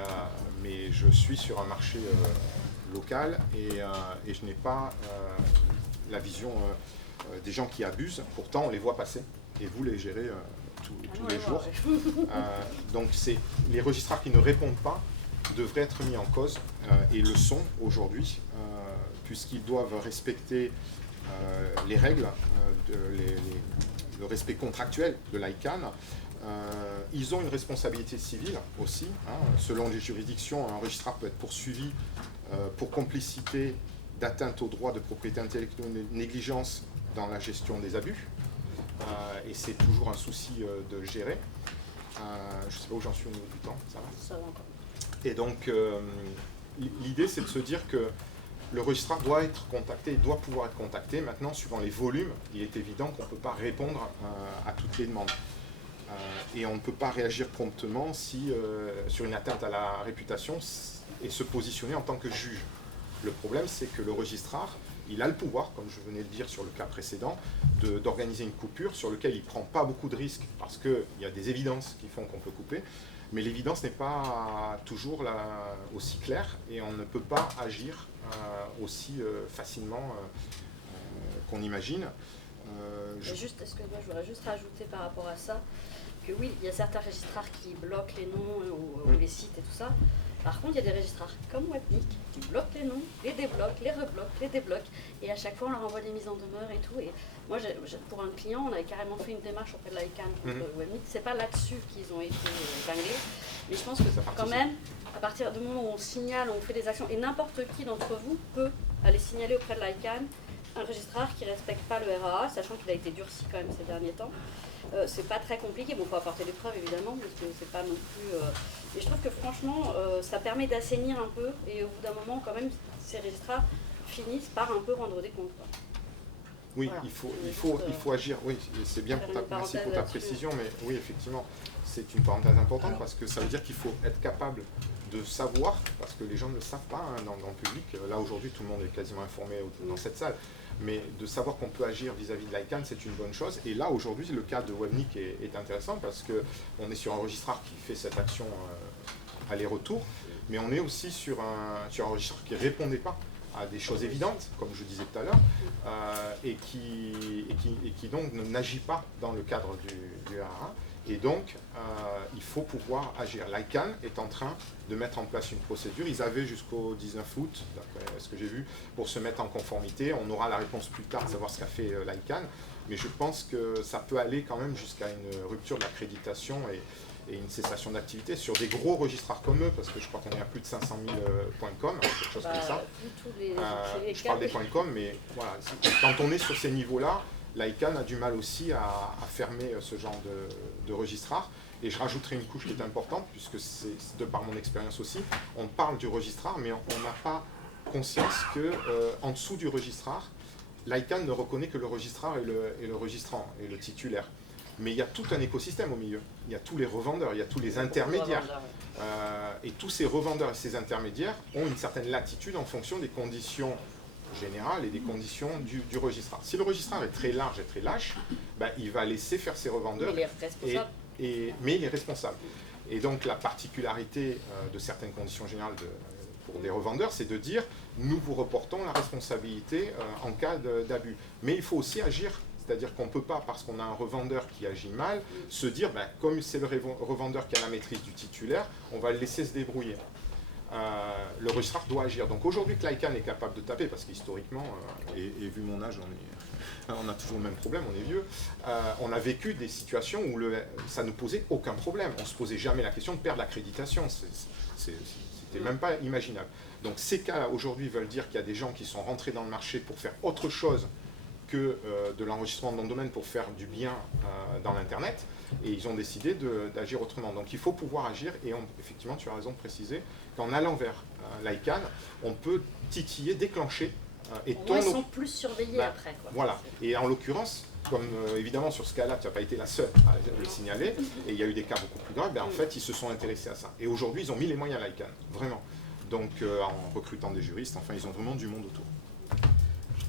je suis sur un marché local et je n'ai pas la vision des gens qui abusent. Pourtant, on les voit passer et vous les gérez tous les jours. Donc c'est les registrars qui ne répondent pas devraient être mis en cause, et le sont aujourd'hui, puisqu'ils doivent respecter les règles, le respect contractuel de l'ICANN. Ils ont une responsabilité civile aussi, hein. Selon les juridictions, un registrar peut être poursuivi pour complicité d'atteinte aux droits de propriété intellectuelle, négligence dans la gestion des abus, et c'est toujours un souci de gérer. Je ne sais pas où j'en suis au niveau du temps, ça va? Ça va encore. Et donc, l'idée, c'est de se dire que le registrar doit être contacté, doit pouvoir être contacté. Maintenant, suivant les volumes, il est évident qu'on ne peut pas répondre à toutes les demandes. Et on ne peut pas réagir promptement sur une atteinte à la réputation et se positionner en tant que juge. Le problème, c'est que le registrar, il a le pouvoir, comme je venais de dire sur le cas précédent, d'organiser une coupure sur laquelle il ne prend pas beaucoup de risques parce qu'il y a des évidences qui font qu'on peut couper. Mais l'évidence n'est pas toujours aussi claire et on ne peut pas agir aussi facilement qu'on imagine. Juste, excuse-moi, je voudrais juste rajouter par rapport à ça que oui, il y a certains registrars qui bloquent les noms ou les sites et tout ça. Par contre, il y a des registrars comme Webnik qui bloquent les noms, les débloquent, les rebloquent, les débloquent, et à chaque fois on leur envoie des mises en demeure et tout. Et moi, pour un client, on avait carrément fait une démarche auprès de l'ICANN contre Webnik. C'est pas là-dessus qu'ils ont été épinglés, mais je pense que quand même, à partir du moment où on signale, on fait des actions, et n'importe qui d'entre vous peut aller signaler auprès de l'ICANN un registrar qui ne respecte pas le RAA, sachant qu'il a été durci quand même ces derniers temps. C'est pas très compliqué, bon, il faut apporter des preuves évidemment, parce que c'est pas non plus. Mais je trouve que franchement, ça permet d'assainir un peu, et au bout d'un moment, quand même, ces registrars finissent par un peu rendre des comptes, quoi. Oui, Voilà. il faut agir. Oui, c'est bien merci pour ta précision, mais oui, effectivement, c'est une parenthèse importante parce que ça veut dire qu'il faut être capable de savoir, parce que les gens ne le savent pas dans le public. Là, aujourd'hui, tout le monde est quasiment informé dans cette salle. Mais de savoir qu'on peut agir vis-à-vis de l'ICANN, c'est une bonne chose. Et là, aujourd'hui, le cas de Webnik est intéressant parce qu'on est sur un registrar qui fait cette action aller-retour, mais on est aussi sur un registrar qui ne répondait pas à des choses évidentes, comme je disais tout à l'heure, et qui donc n'agit pas dans le cadre du RAA. Et donc, il faut pouvoir agir. L'ICANN est en train de mettre en place une procédure. Ils avaient jusqu'au 19 août, d'après ce que j'ai vu, pour se mettre en conformité. On aura la réponse plus tard, savoir ce qu'a fait l'ICANN. Mais je pense que ça peut aller quand même jusqu'à une rupture de l'accréditation et une cessation d'activité sur des gros registrars comme eux, parce que je crois qu'on est à plus de 500 000 .com, quelque chose comme ça. Je parle des .com, mais voilà, quand on est sur ces niveaux-là, l'ICANN a du mal aussi à fermer ce genre de registrar. Et je rajouterai une couche qui est importante, puisque c'est de par mon expérience aussi, on parle du registrar, mais on n'a pas conscience qu'en dessous du registrar, l'ICANN ne reconnaît que le registrar et le registrant, et le titulaire. Mais il y a tout un écosystème au milieu. Il y a tous les revendeurs, il y a tous les intermédiaires. Et tous ces revendeurs et ces intermédiaires ont une certaine latitude en fonction des conditions générales et des conditions du registrar. Si le registrar est très large et très lâche, ben, il va laisser faire ses revendeurs. Mais il est responsable. Mais il est responsable. Et donc la particularité de certaines conditions générales pour des revendeurs, c'est de dire nous vous reportons la responsabilité en cas d'abus. Mais il faut aussi agir. C'est-à-dire qu'on ne peut pas, parce qu'on a un revendeur qui agit mal, se dire, ben, comme c'est le revendeur qui a la maîtrise du titulaire, on va le laisser se débrouiller. Le registrar doit agir. Donc aujourd'hui, que l'ICANN est capable de taper, parce qu'historiquement, et vu mon âge, on a toujours le même problème, on est vieux, on a vécu des situations où ça ne posait aucun problème. On ne se posait jamais la question de perdre l'accréditation. C'était même pas imaginable. Donc ces cas aujourd'hui veulent dire qu'il y a des gens qui sont rentrés dans le marché pour faire autre chose que de l'enregistrement de nom de domaine pour faire du bien dans l'Internet, et ils ont décidé d'agir autrement. Donc il faut pouvoir agir, et effectivement tu as raison de préciser qu'en allant vers l'ICANN, on peut titiller, déclencher, et ils sont plus surveillés après, quoi. Voilà, et en l'occurrence, comme évidemment sur ce cas-là, tu n'as pas été la seule à le signaler, et il y a eu des cas beaucoup plus graves, ben, en fait ils se sont intéressés à ça. Et aujourd'hui ils ont mis les moyens à l'ICANN, vraiment. Donc en recrutant des juristes, enfin ils ont vraiment du monde autour.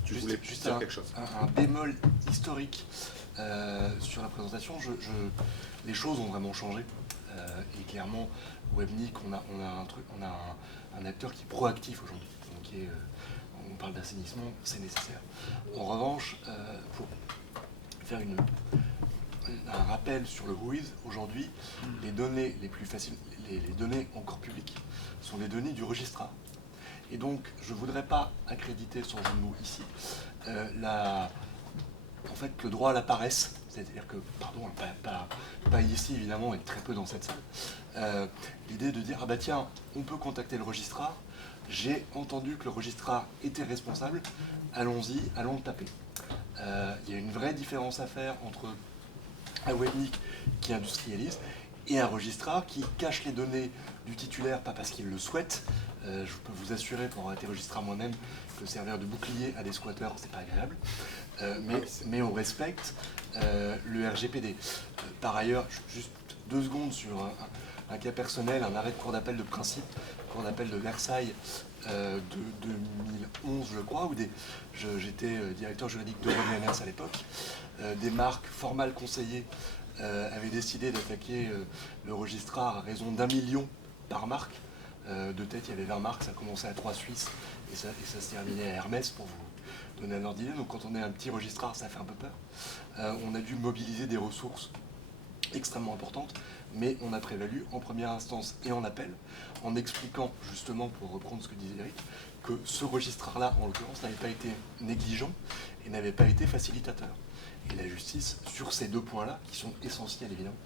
Tu voulais juste dire quelque chose. Un bémol historique sur la présentation. Les choses ont vraiment changé. Et clairement, Webnik, on a un acteur qui est proactif aujourd'hui. Donc on parle d'assainissement, c'est nécessaire. En revanche, pour faire un rappel sur le WHOIS, aujourd'hui, les données les plus faciles, les données encore publiques, sont les données du registrar. Et donc, je ne voudrais pas accréditer son jeu de mots ici. En fait, le droit à la paresse, c'est-à-dire que, pardon, pas ici évidemment, et très peu dans cette salle, l'idée de dire, ah bah tiens, on peut contacter le registrar, j'ai entendu que le registrar était responsable, allons-y, allons le taper. Il y a une vraie différence à faire entre un Webnik qui industrialise et un registrar qui cache les données du titulaire, pas parce qu'il le souhaite. Je peux vous assurer, pour avoir été registrar moi-même, que servir de bouclier à des squatteurs, c'est pas agréable. Mais on respecte le RGPD. Par ailleurs, juste 2 secondes sur un cas personnel, un arrêt de cour d'appel de principe cour d'appel de Versailles de 2011, je crois, où j'étais directeur juridique de René à l'époque. Des marques formales conseillées avaient décidé d'attaquer le registrar à raison d'1 million par marque. De tête, il y avait 20 marques, ça commençait à 3 Suisses et ça se terminait à Hermès, pour vous donner un ordre d'idée. Donc quand on est un petit registrar, ça fait un peu peur. On a dû mobiliser des ressources extrêmement importantes, mais on a prévalu en première instance et en appel, en expliquant justement, pour reprendre ce que disait Eric, que ce registrar-là, en l'occurrence, n'avait pas été négligent et n'avait pas été facilitateur. Et la justice, sur ces 2 points-là, qui sont essentiels évidemment,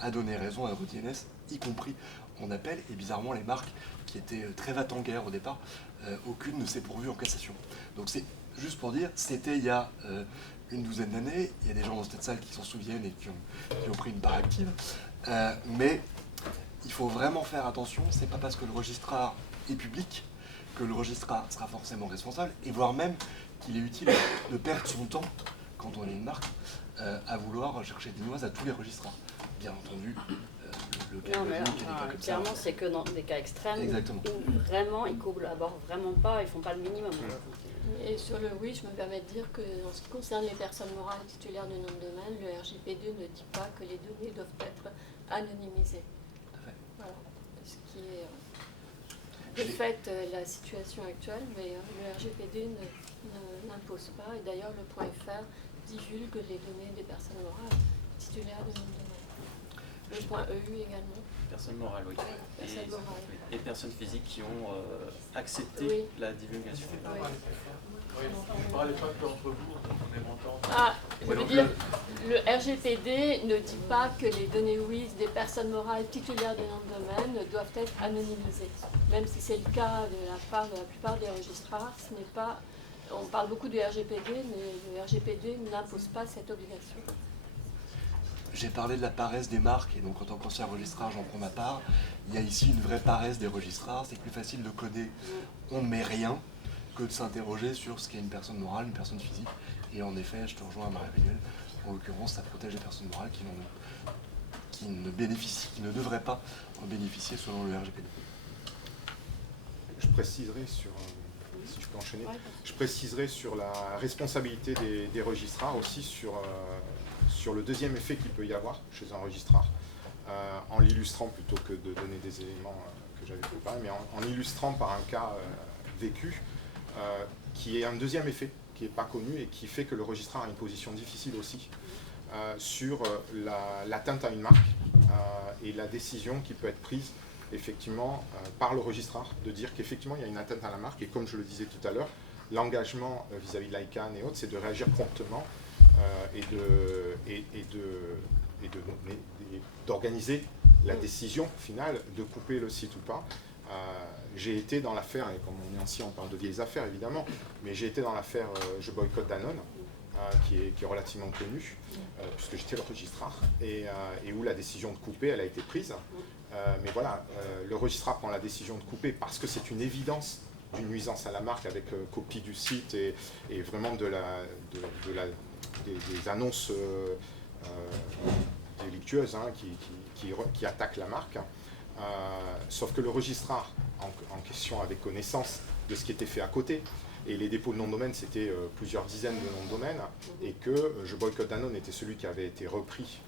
a donné raison à EuroDNS, y compris en appel, et bizarrement les marques qui étaient très va-t-en-guerre au départ, aucune ne s'est pourvue en cassation. Donc c'est juste pour dire, c'était il y a une douzaine d'années, il y a des gens dans cette salle qui s'en souviennent et qui ont pris une part active, mais il faut vraiment faire attention, c'est pas parce que le registrar est public que le registrar sera forcément responsable, et voire même qu'il est utile de perdre son temps, quand on est une marque, à vouloir chercher des noises à tous les registrars. Bien entendu, le cas Non, mais unique, il y a des cas comme ça. clairement, c'est que dans des cas extrêmes Exactement. où vraiment ils collaborent vraiment pas, ils font pas le minimum. Et sur le oui, je me permets de dire que en ce qui concerne les personnes morales titulaires de nom de domaine, le RGPD ne dit pas que les données doivent être anonymisées. Tout à fait. Voilà. Ce qui est de fait la situation actuelle, mais le RGPD n'impose pas. Et d'ailleurs, le .fr divulgue les données des personnes morales titulaires de nom de domaine. Le .eu également. Personnes morales, oui. Personnes morales. Et personnes physiques qui ont accepté Oui. la divulgation. Oui. Ne parlez pas que entre vous, on est montant. Ah, je veux dire, le RGPD ne dit pas que les données WIS des personnes morales titulaires de nom de domaine doivent être anonymisées. Même si c'est le cas de la plupart des registrars, ce n'est pas. On parle beaucoup du RGPD, mais le RGPD n'impose pas cette obligation. J'ai parlé de la paresse des marques, et donc en tant qu'ancien registrar, j'en prends ma part. Il y a ici une vraie paresse des registrars, c'est plus facile de coder on ne met rien que de s'interroger sur ce qu'est une personne morale, une personne physique. Et en effet, je te rejoins à Marie-Emmanuelle, en l'occurrence, ça protège les personnes morales qui ne devraient pas en bénéficier selon le RGPD. Je préciserai sur, si je peux enchaîner, je préciserai sur la responsabilité des registrars aussi sur le deuxième effet qu'il peut y avoir chez un registrar, en l'illustrant plutôt que de donner des éléments que j'avais préparés, mais en illustrant par un cas vécu, qui est un deuxième effet qui n'est pas connu et qui fait que le registrar a une position difficile aussi sur l'atteinte à une marque et la décision qui peut être prise effectivement par le registrar de dire qu'effectivement il y a une atteinte à la marque, et comme je le disais tout à l'heure, l'engagement vis-à-vis de l'ICANN et autres, c'est de réagir promptement et d'organiser la décision finale de couper le site ou pas. J'ai été dans l'affaire, et comme on est ancien, on parle de vieilles affaires évidemment, mais j'ai été dans l'affaire Je boycotte Danone, qui est relativement connue, puisque j'étais le registrar, et où la décision de couper, elle a été prise. Mais voilà, le registrar prend la décision de couper parce que c'est une évidence d'une nuisance à la marque avec copie du site et vraiment des annonces délictueuses qui attaquent la marque. Sauf que le registrar en question avait connaissance de ce qui était fait à côté, et les dépôts de nom de domaine c'était plusieurs dizaines de noms de domaine, et que Je boycotte Danone était celui qui avait été repris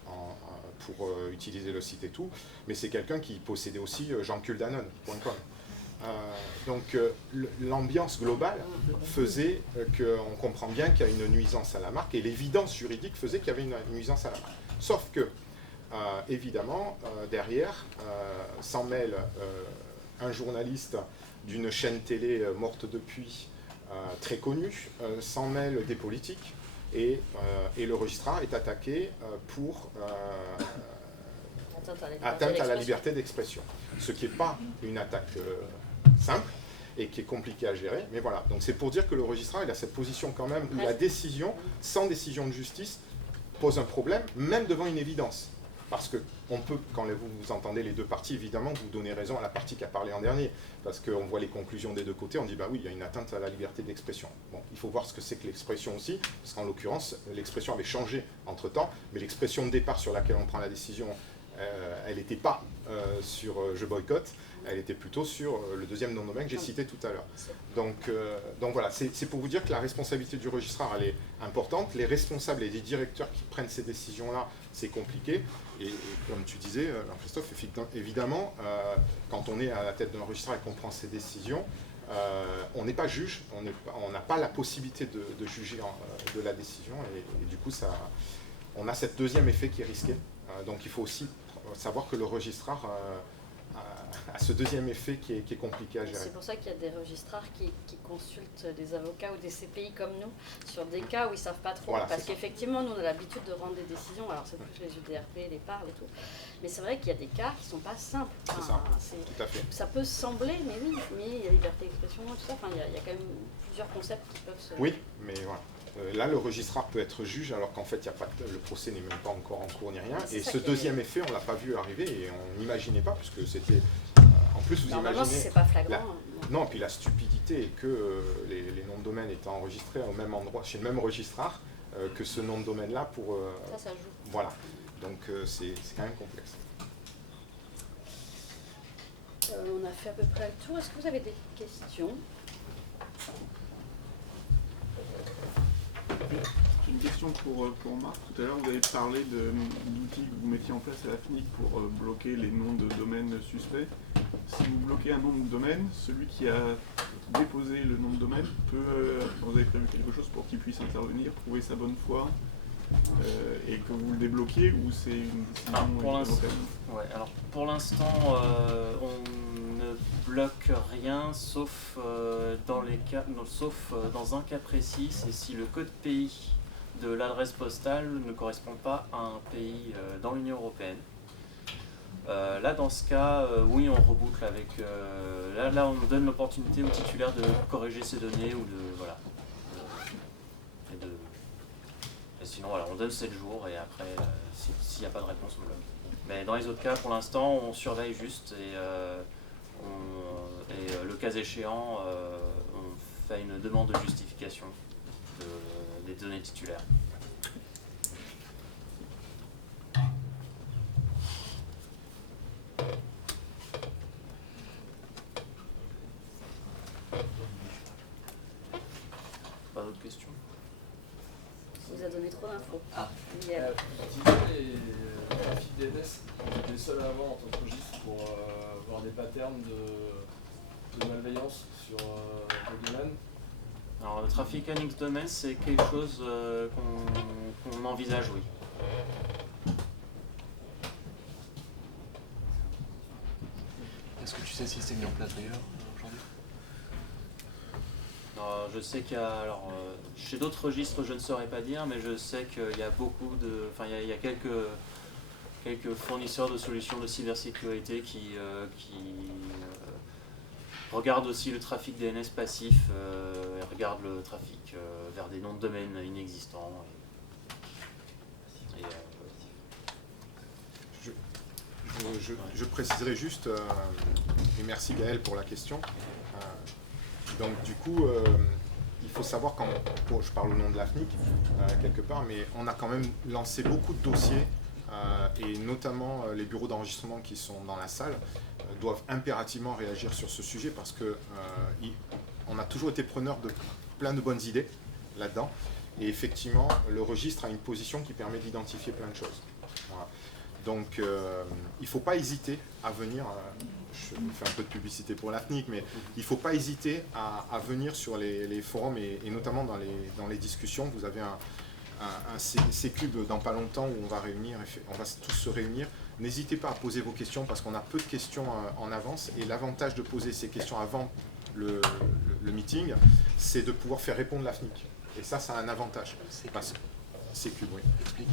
pour utiliser le site et tout, mais c'est quelqu'un qui possédait aussi j'enculedanone.com. Donc l'ambiance globale faisait qu'on comprend bien qu'il y a une nuisance à la marque, et l'évidence juridique faisait qu'il y avait une nuisance à la marque. Sauf que évidemment, derrière, s'en mêle un journaliste d'une chaîne télé morte depuis, très connue, s'en mêle des politiques, et le registrar est attaqué pour atteinte à la liberté d'expression. Ce qui n'est pas une attaque simple et qui est compliqué à gérer, mais voilà. Donc c'est pour dire que le registrar, il a cette position quand même où la décision, sans décision de justice, pose un problème, même devant une évidence. Parce que on peut, quand vous entendez les deux parties, évidemment, vous donnez raison à la partie qui a parlé en dernier, parce qu'on voit les conclusions des deux côtés, on dit bah oui, il y a une atteinte à la liberté d'expression. Bon, il faut voir ce que c'est que l'expression aussi, parce qu'en l'occurrence, l'expression avait changé entre-temps, mais l'expression de départ sur laquelle on prend la décision, elle n'était pas sur je boycotte, elle était plutôt sur le deuxième nom de domaine que j'ai cité tout à l'heure. Donc voilà, c'est pour vous dire que la responsabilité du registraire, elle est importante. Les responsables et les directeurs qui prennent ces décisions-là, c'est compliqué. Et comme tu disais, Christophe, évidemment, quand on est à la tête d'un registraire et qu'on prend ces décisions, on n'est pas juge, on n'a pas la possibilité de juger de la décision. Et du coup, on a ce deuxième effet qui est risqué. Donc il faut aussi savoir que le registraire a ce deuxième effet qui est compliqué à gérer. C'est pour ça qu'il y a des registraires qui consultent des avocats ou des CPI comme nous sur des cas où ils ne savent pas trop. Voilà, parce qu'effectivement, nous, on a l'habitude de rendre des décisions. Alors, c'est plus les UDRP, les PARL et tout. Mais c'est vrai qu'il y a des cas qui ne sont pas simples. C'est ça, tout à fait. Ça peut sembler, mais oui, mais il y a liberté d'expression, tout ça. Enfin, il y a quand même plusieurs concepts qui peuvent se... Oui, mais voilà. Là, le registraire peut être juge, alors qu'en fait, le procès n'est même pas encore en cours ni rien. Et ce deuxième effet, on ne l'a pas vu arriver et on n'imaginait pas, puisque c'était... en plus, vous normalement, imaginez... c'est pas flagrant. Non, puis la stupidité est que les noms de domaine étant enregistrés au même endroit, chez le même registraire, que ce nom de domaine-là pour... Ça joue. Voilà. Donc, c'est quand même complexe. On a fait à peu près le tour. Est-ce que vous avez des questions ? J'ai une question pour Marc. Tout à l'heure, vous avez parlé d'outils que vous mettiez en place à la FNIC pour bloquer les noms de domaine suspects. Si vous bloquez un nom de domaine, celui qui a déposé le nom de domaine peut, vous avez prévu quelque chose pour qu'il puisse intervenir, prouver sa bonne foi et que vous le débloquiez, ou c'est une décision pour l'instant, on ne bloque rien sauf dans un cas précis, c'est si le code pays de l'adresse postale ne correspond pas à un pays dans l'Union européenne. Là, dans ce cas, oui, on reboucle avec... là, on donne l'opportunité au titulaire de corriger ses données ou de... Voilà. Et sinon, voilà, on donne 7 jours et après, s'il n'y a pas de réponse, on bloque. Mais dans les autres cas, pour l'instant, on surveille juste et le cas échéant, on fait une demande de justification des données titulaires. Pas d'autres questions? On vous a donné trop d'infos. Vous utilisez les trafics DNS, les seuls à avoir en tant que registre pour voir des patterns de malveillance sur le domaine. Alors, le trafic annex domaine, c'est quelque chose qu'on envisage, oui. Est-ce que tu sais si c'est mis en place d'ailleurs aujourd'hui? Je sais qu'il y a, chez d'autres registres, je ne saurais pas dire, mais je sais qu'il y a beaucoup de, il y a quelques fournisseurs de solutions de cybersécurité qui regardent aussi le trafic DNS passif, et regardent le trafic vers des noms de domaine inexistants. Je préciserai juste, et merci Gaël pour la question. Donc du coup, il faut savoir quand je parle au nom de la FNIC quelque part, mais on a quand même lancé beaucoup de dossiers et notamment les bureaux d'enregistrement qui sont dans la salle doivent impérativement réagir sur ce sujet parce que on a toujours été preneur de plein de bonnes idées là-dedans et effectivement le registre a une position qui permet d'identifier plein de choses. Voilà. Donc il ne faut pas hésiter à venir, je fais un peu de publicité pour la FNIC, mais il ne faut pas hésiter à venir sur les forums et notamment dans les discussions. Vous avez un C-Cube dans pas longtemps où on va tous se réunir. N'hésitez pas à poser vos questions parce qu'on a peu de questions en avance et l'avantage de poser ces questions avant le meeting, c'est de pouvoir faire répondre la FNIC. Et ça a un avantage. C-Cube, oui. Explique.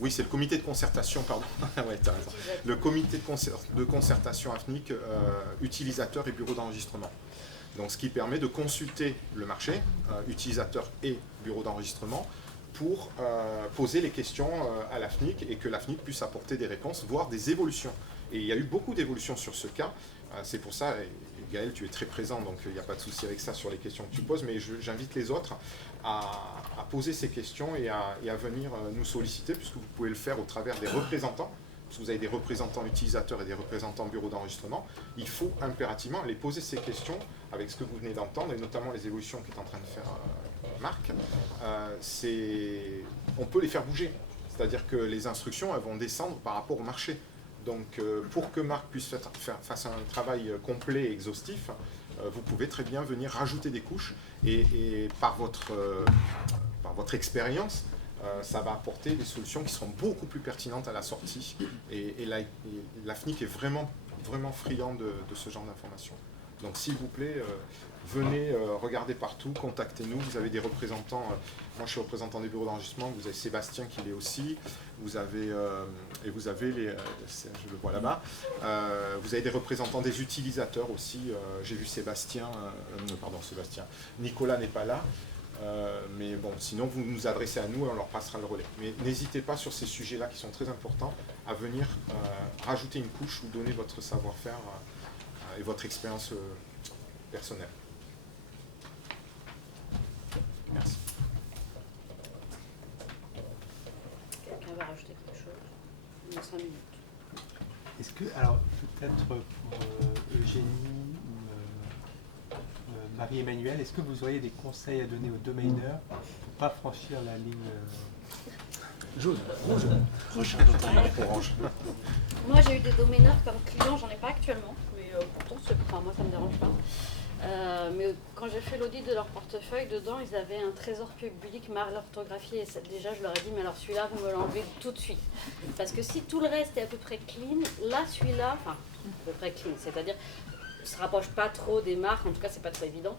Oui, c'est le comité de concertation, pardon. Ouais, t'as raison. Le comité de concertation AFNIC, utilisateurs et bureaux d'enregistrement. Donc, ce qui permet de consulter le marché, utilisateurs et bureaux d'enregistrement, pour poser les questions à l'AFNIC et que l'AFNIC puisse apporter des réponses, voire des évolutions. Et il y a eu beaucoup d'évolutions sur ce cas. C'est pour ça, et Gaël, tu es très présent, donc il n'y a pas de souci avec ça sur les questions que tu poses, mais j'invite les autres à poser ces questions et à venir nous solliciter, puisque vous pouvez le faire au travers des représentants parce que vous avez des représentants utilisateurs et des représentants bureaux d'enregistrement, il faut impérativement aller poser ces questions avec ce que vous venez d'entendre, et notamment les évolutions qu'est en train de faire Marc. On peut les faire bouger, c'est-à-dire que les instructions elles vont descendre par rapport au marché. Donc pour que Marc puisse faire un travail complet et exhaustif, vous pouvez très bien venir rajouter des couches, et par votre expérience, ça va apporter des solutions qui seront beaucoup plus pertinentes à la sortie. Et la FNIC est vraiment, vraiment friand de ce genre d'informations. Donc s'il vous plaît, venez regarder partout, contactez-nous. Vous avez des représentants, moi je suis représentant des bureaux d'enregistrement, vous avez Sébastien qui l'est aussi, vous avez je le vois là-bas, vous avez des représentants des utilisateurs aussi, j'ai vu Nicolas n'est pas là. Mais bon, sinon vous nous adressez à nous et on leur passera le relais. Mais n'hésitez pas sur ces sujets-là qui sont très importants à venir rajouter une couche ou donner votre savoir-faire et votre expérience personnelle. Merci. Quelqu'un va rajouter quelque chose? Il y a 5 minutes. Est-ce que, alors peut-être pour Eugénie ou Marie-Emmanuelle, est-ce que vous auriez des conseils à donner aux domaineurs pour ne pas franchir la ligne jaune, rouge, orange? Moi j'ai eu des domaineurs comme clients, j'en ai pas actuellement, mais pourtant moi ça me dérange pas. Mais quand j'ai fait l'audit de leur portefeuille, dedans ils avaient un trésor public mal orthographié, et déjà je leur ai dit mais alors celui-là vous me l'enlevez tout de suite. Parce que si tout le reste est à peu près clean, là celui-là, enfin à peu près clean, c'est-à-dire se rapproche pas trop des marques, en tout cas c'est pas très évident.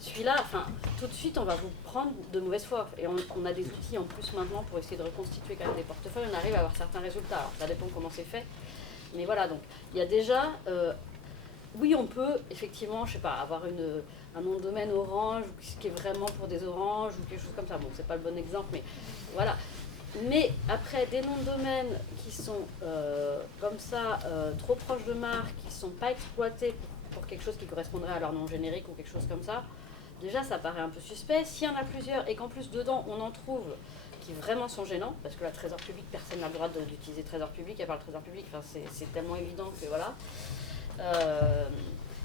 Celui-là, enfin, tout de suite on va vous prendre de mauvaise foi, et on a des outils en plus maintenant pour essayer de reconstituer quand même des portefeuilles, on arrive à avoir certains résultats, alors ça dépend comment c'est fait, mais voilà, donc il y a déjà, oui on peut effectivement, je sais pas, avoir un nom de domaine orange, qui est vraiment pour des oranges, ou quelque chose comme ça, bon c'est pas le bon exemple, mais voilà. Mais après, des noms de domaine qui sont comme ça, trop proches de marques, qui ne sont pas exploités pour quelque chose qui correspondrait à leur nom générique ou quelque chose comme ça, déjà ça paraît un peu suspect. S'il y en a plusieurs et qu'en plus dedans on en trouve qui vraiment sont gênants, parce que la trésor public, personne n'a le droit d'utiliser trésor public, à part le trésor public, enfin, c'est tellement évident que voilà.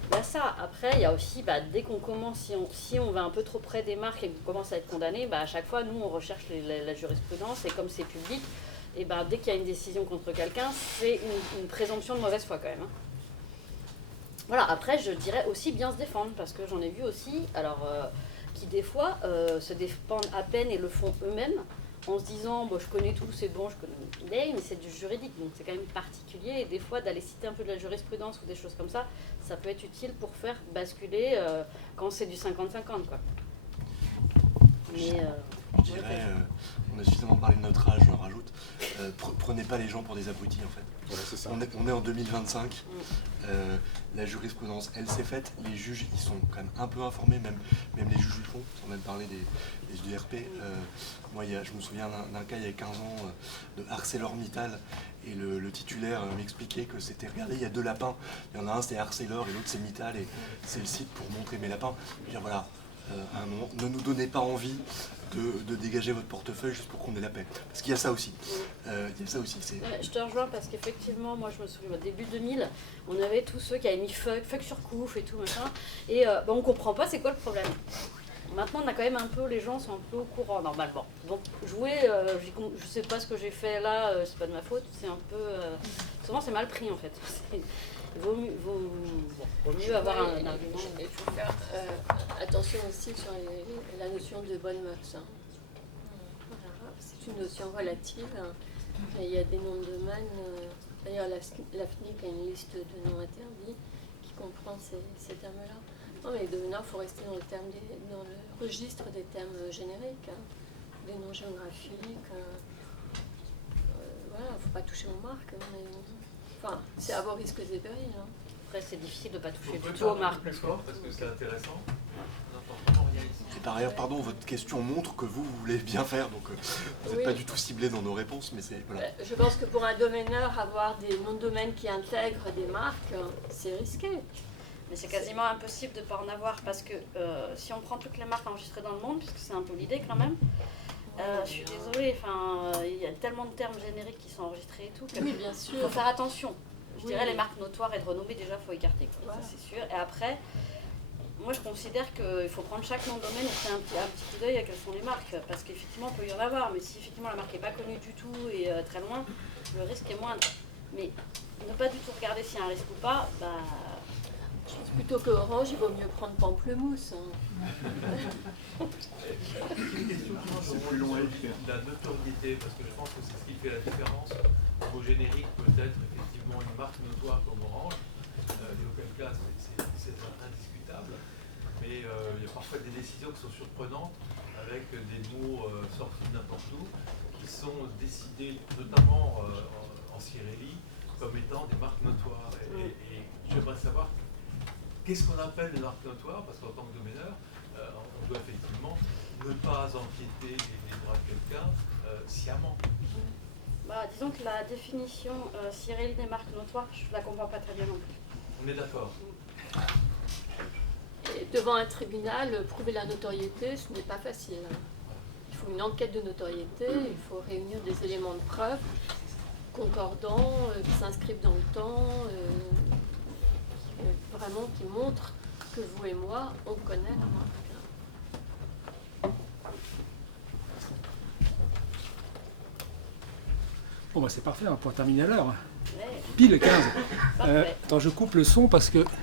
Bah ça, après, il y a aussi, dès qu'on commence, si on va un peu trop près des marques et qu'on commence à être condamné, à chaque fois, nous, on recherche la jurisprudence, et comme c'est public, et dès qu'il y a une décision contre quelqu'un, c'est une présomption de mauvaise foi quand même. Voilà, après, je dirais aussi bien se défendre, parce que j'en ai vu aussi, alors, qui des fois se défendent à peine et le font eux-mêmes, en se disant, je connais tout, c'est bon, je connais, mais c'est du juridique, donc c'est quand même particulier, et des fois d'aller citer un peu de la jurisprudence ou des choses comme ça, ça peut être utile pour faire basculer quand c'est du 50-50, quoi. Mais, je dirais, on a suffisamment parlé de notre âge, j'en rajoute, prenez pas les gens pour des abrutis en fait. Voilà, c'est ça. On est en 2025, la jurisprudence elle s'est faite, les juges ils sont quand même un peu informés, même les juges du fond, sans même parler des UDRP. Moi je me souviens d'un cas il y a 15 ans de ArcelorMittal, et le titulaire m'expliquait que c'était, regardez il y a 2 lapins, il y en a un c'est Arcelor et l'autre c'est Mittal, et c'est le site pour montrer mes lapins. Je veux dire, voilà, à un moment, ne nous donnez pas envie de dégager votre portefeuille juste pour qu'on ait la paix. Parce qu'il y a ça aussi. Je te rejoins parce qu'effectivement, moi je me souviens, au début 2000, on avait tous ceux qui avaient mis fuck sur couf et tout, machin. Et on comprend pas c'est quoi le problème. Maintenant, on a quand même un peu, les gens sont un peu au courant normalement. Donc jouer, je sais pas ce que j'ai fait là, c'est pas de ma faute, c'est un peu... souvent c'est mal pris en fait. Il vaut mieux avoir un argument. Il faut faire attention aussi sur la notion de bonne mœurs. Voilà, c'est une notion relative. Et il y a des noms de domaine. D'ailleurs, la FNIC a une liste de noms interdits qui comprend ces termes-là. Non, mais il faut rester dans le registre des termes génériques, des noms géographiques. Voilà, il ne faut pas toucher aux marques. Mais, enfin, c'est à vos risques et périls. Après, c'est difficile de ne pas toucher du tout aux marques. Plus fort parce que c'est intéressant. Et par ailleurs, pardon, votre question montre que vous voulez bien faire, donc vous n'êtes pas du tout ciblé dans nos réponses, mais c'est... Voilà. Je pense que pour un domaineur, avoir des noms de domaine qui intègrent des marques, c'est risqué. Mais c'est quasiment impossible de ne pas en avoir, parce que si on prend toutes les marques enregistrées dans le monde, puisque c'est un peu l'idée quand même, Je suis désolée, il y a tellement de termes génériques qui sont enregistrés et tout que Oui, bien il sûr. faut faire attention. Je Oui. dirais les marques notoires et de renommée, déjà, il faut écarter, quoi. Voilà. Ça c'est sûr. Et après, moi je considère qu'il faut prendre chaque nom de domaine et faire un petit coup d'œil à quelles sont les marques. Parce qu'effectivement, il peut y en avoir, mais si effectivement la marque n'est pas connue du tout et très loin, le risque est moindre. Mais ne pas du tout regarder s'il y a un risque ou pas, Je pense plutôt que orange, il vaut mieux prendre pamplemousse. Une question C'est plus long à écrire. la notoriété, parce que je pense que c'est ce qui fait la différence. Au générique, peut-être effectivement une marque notoire comme Orange, et auquel cas c'est indiscutable. Mais il y a parfois des décisions qui sont surprenantes, avec des mots sortis de n'importe où, qui sont décidés notamment en Cyrélie comme étant des marques notoires. Et j'aimerais savoir qu'est-ce qu'on appelle une marque notoire, parce qu'en tant que domaineur, on doit effectivement ne pas empiéter les droits de quelqu'un sciemment. disons que la définition Cyrélie des marques notoires, je ne la comprends pas très bien non plus. On est d'accord. Et devant un tribunal, prouver la notoriété, ce n'est pas facile. Il faut une enquête de notoriété, il faut réunir des éléments de preuve concordants, qui s'inscrivent dans le temps, vraiment qui montrent que vous et moi, on connaît la marque. Bon, c'est parfait, on va pouvoir terminer à l'heure. Ouais. Pile 15. Parfait. Attends, je coupe le son parce que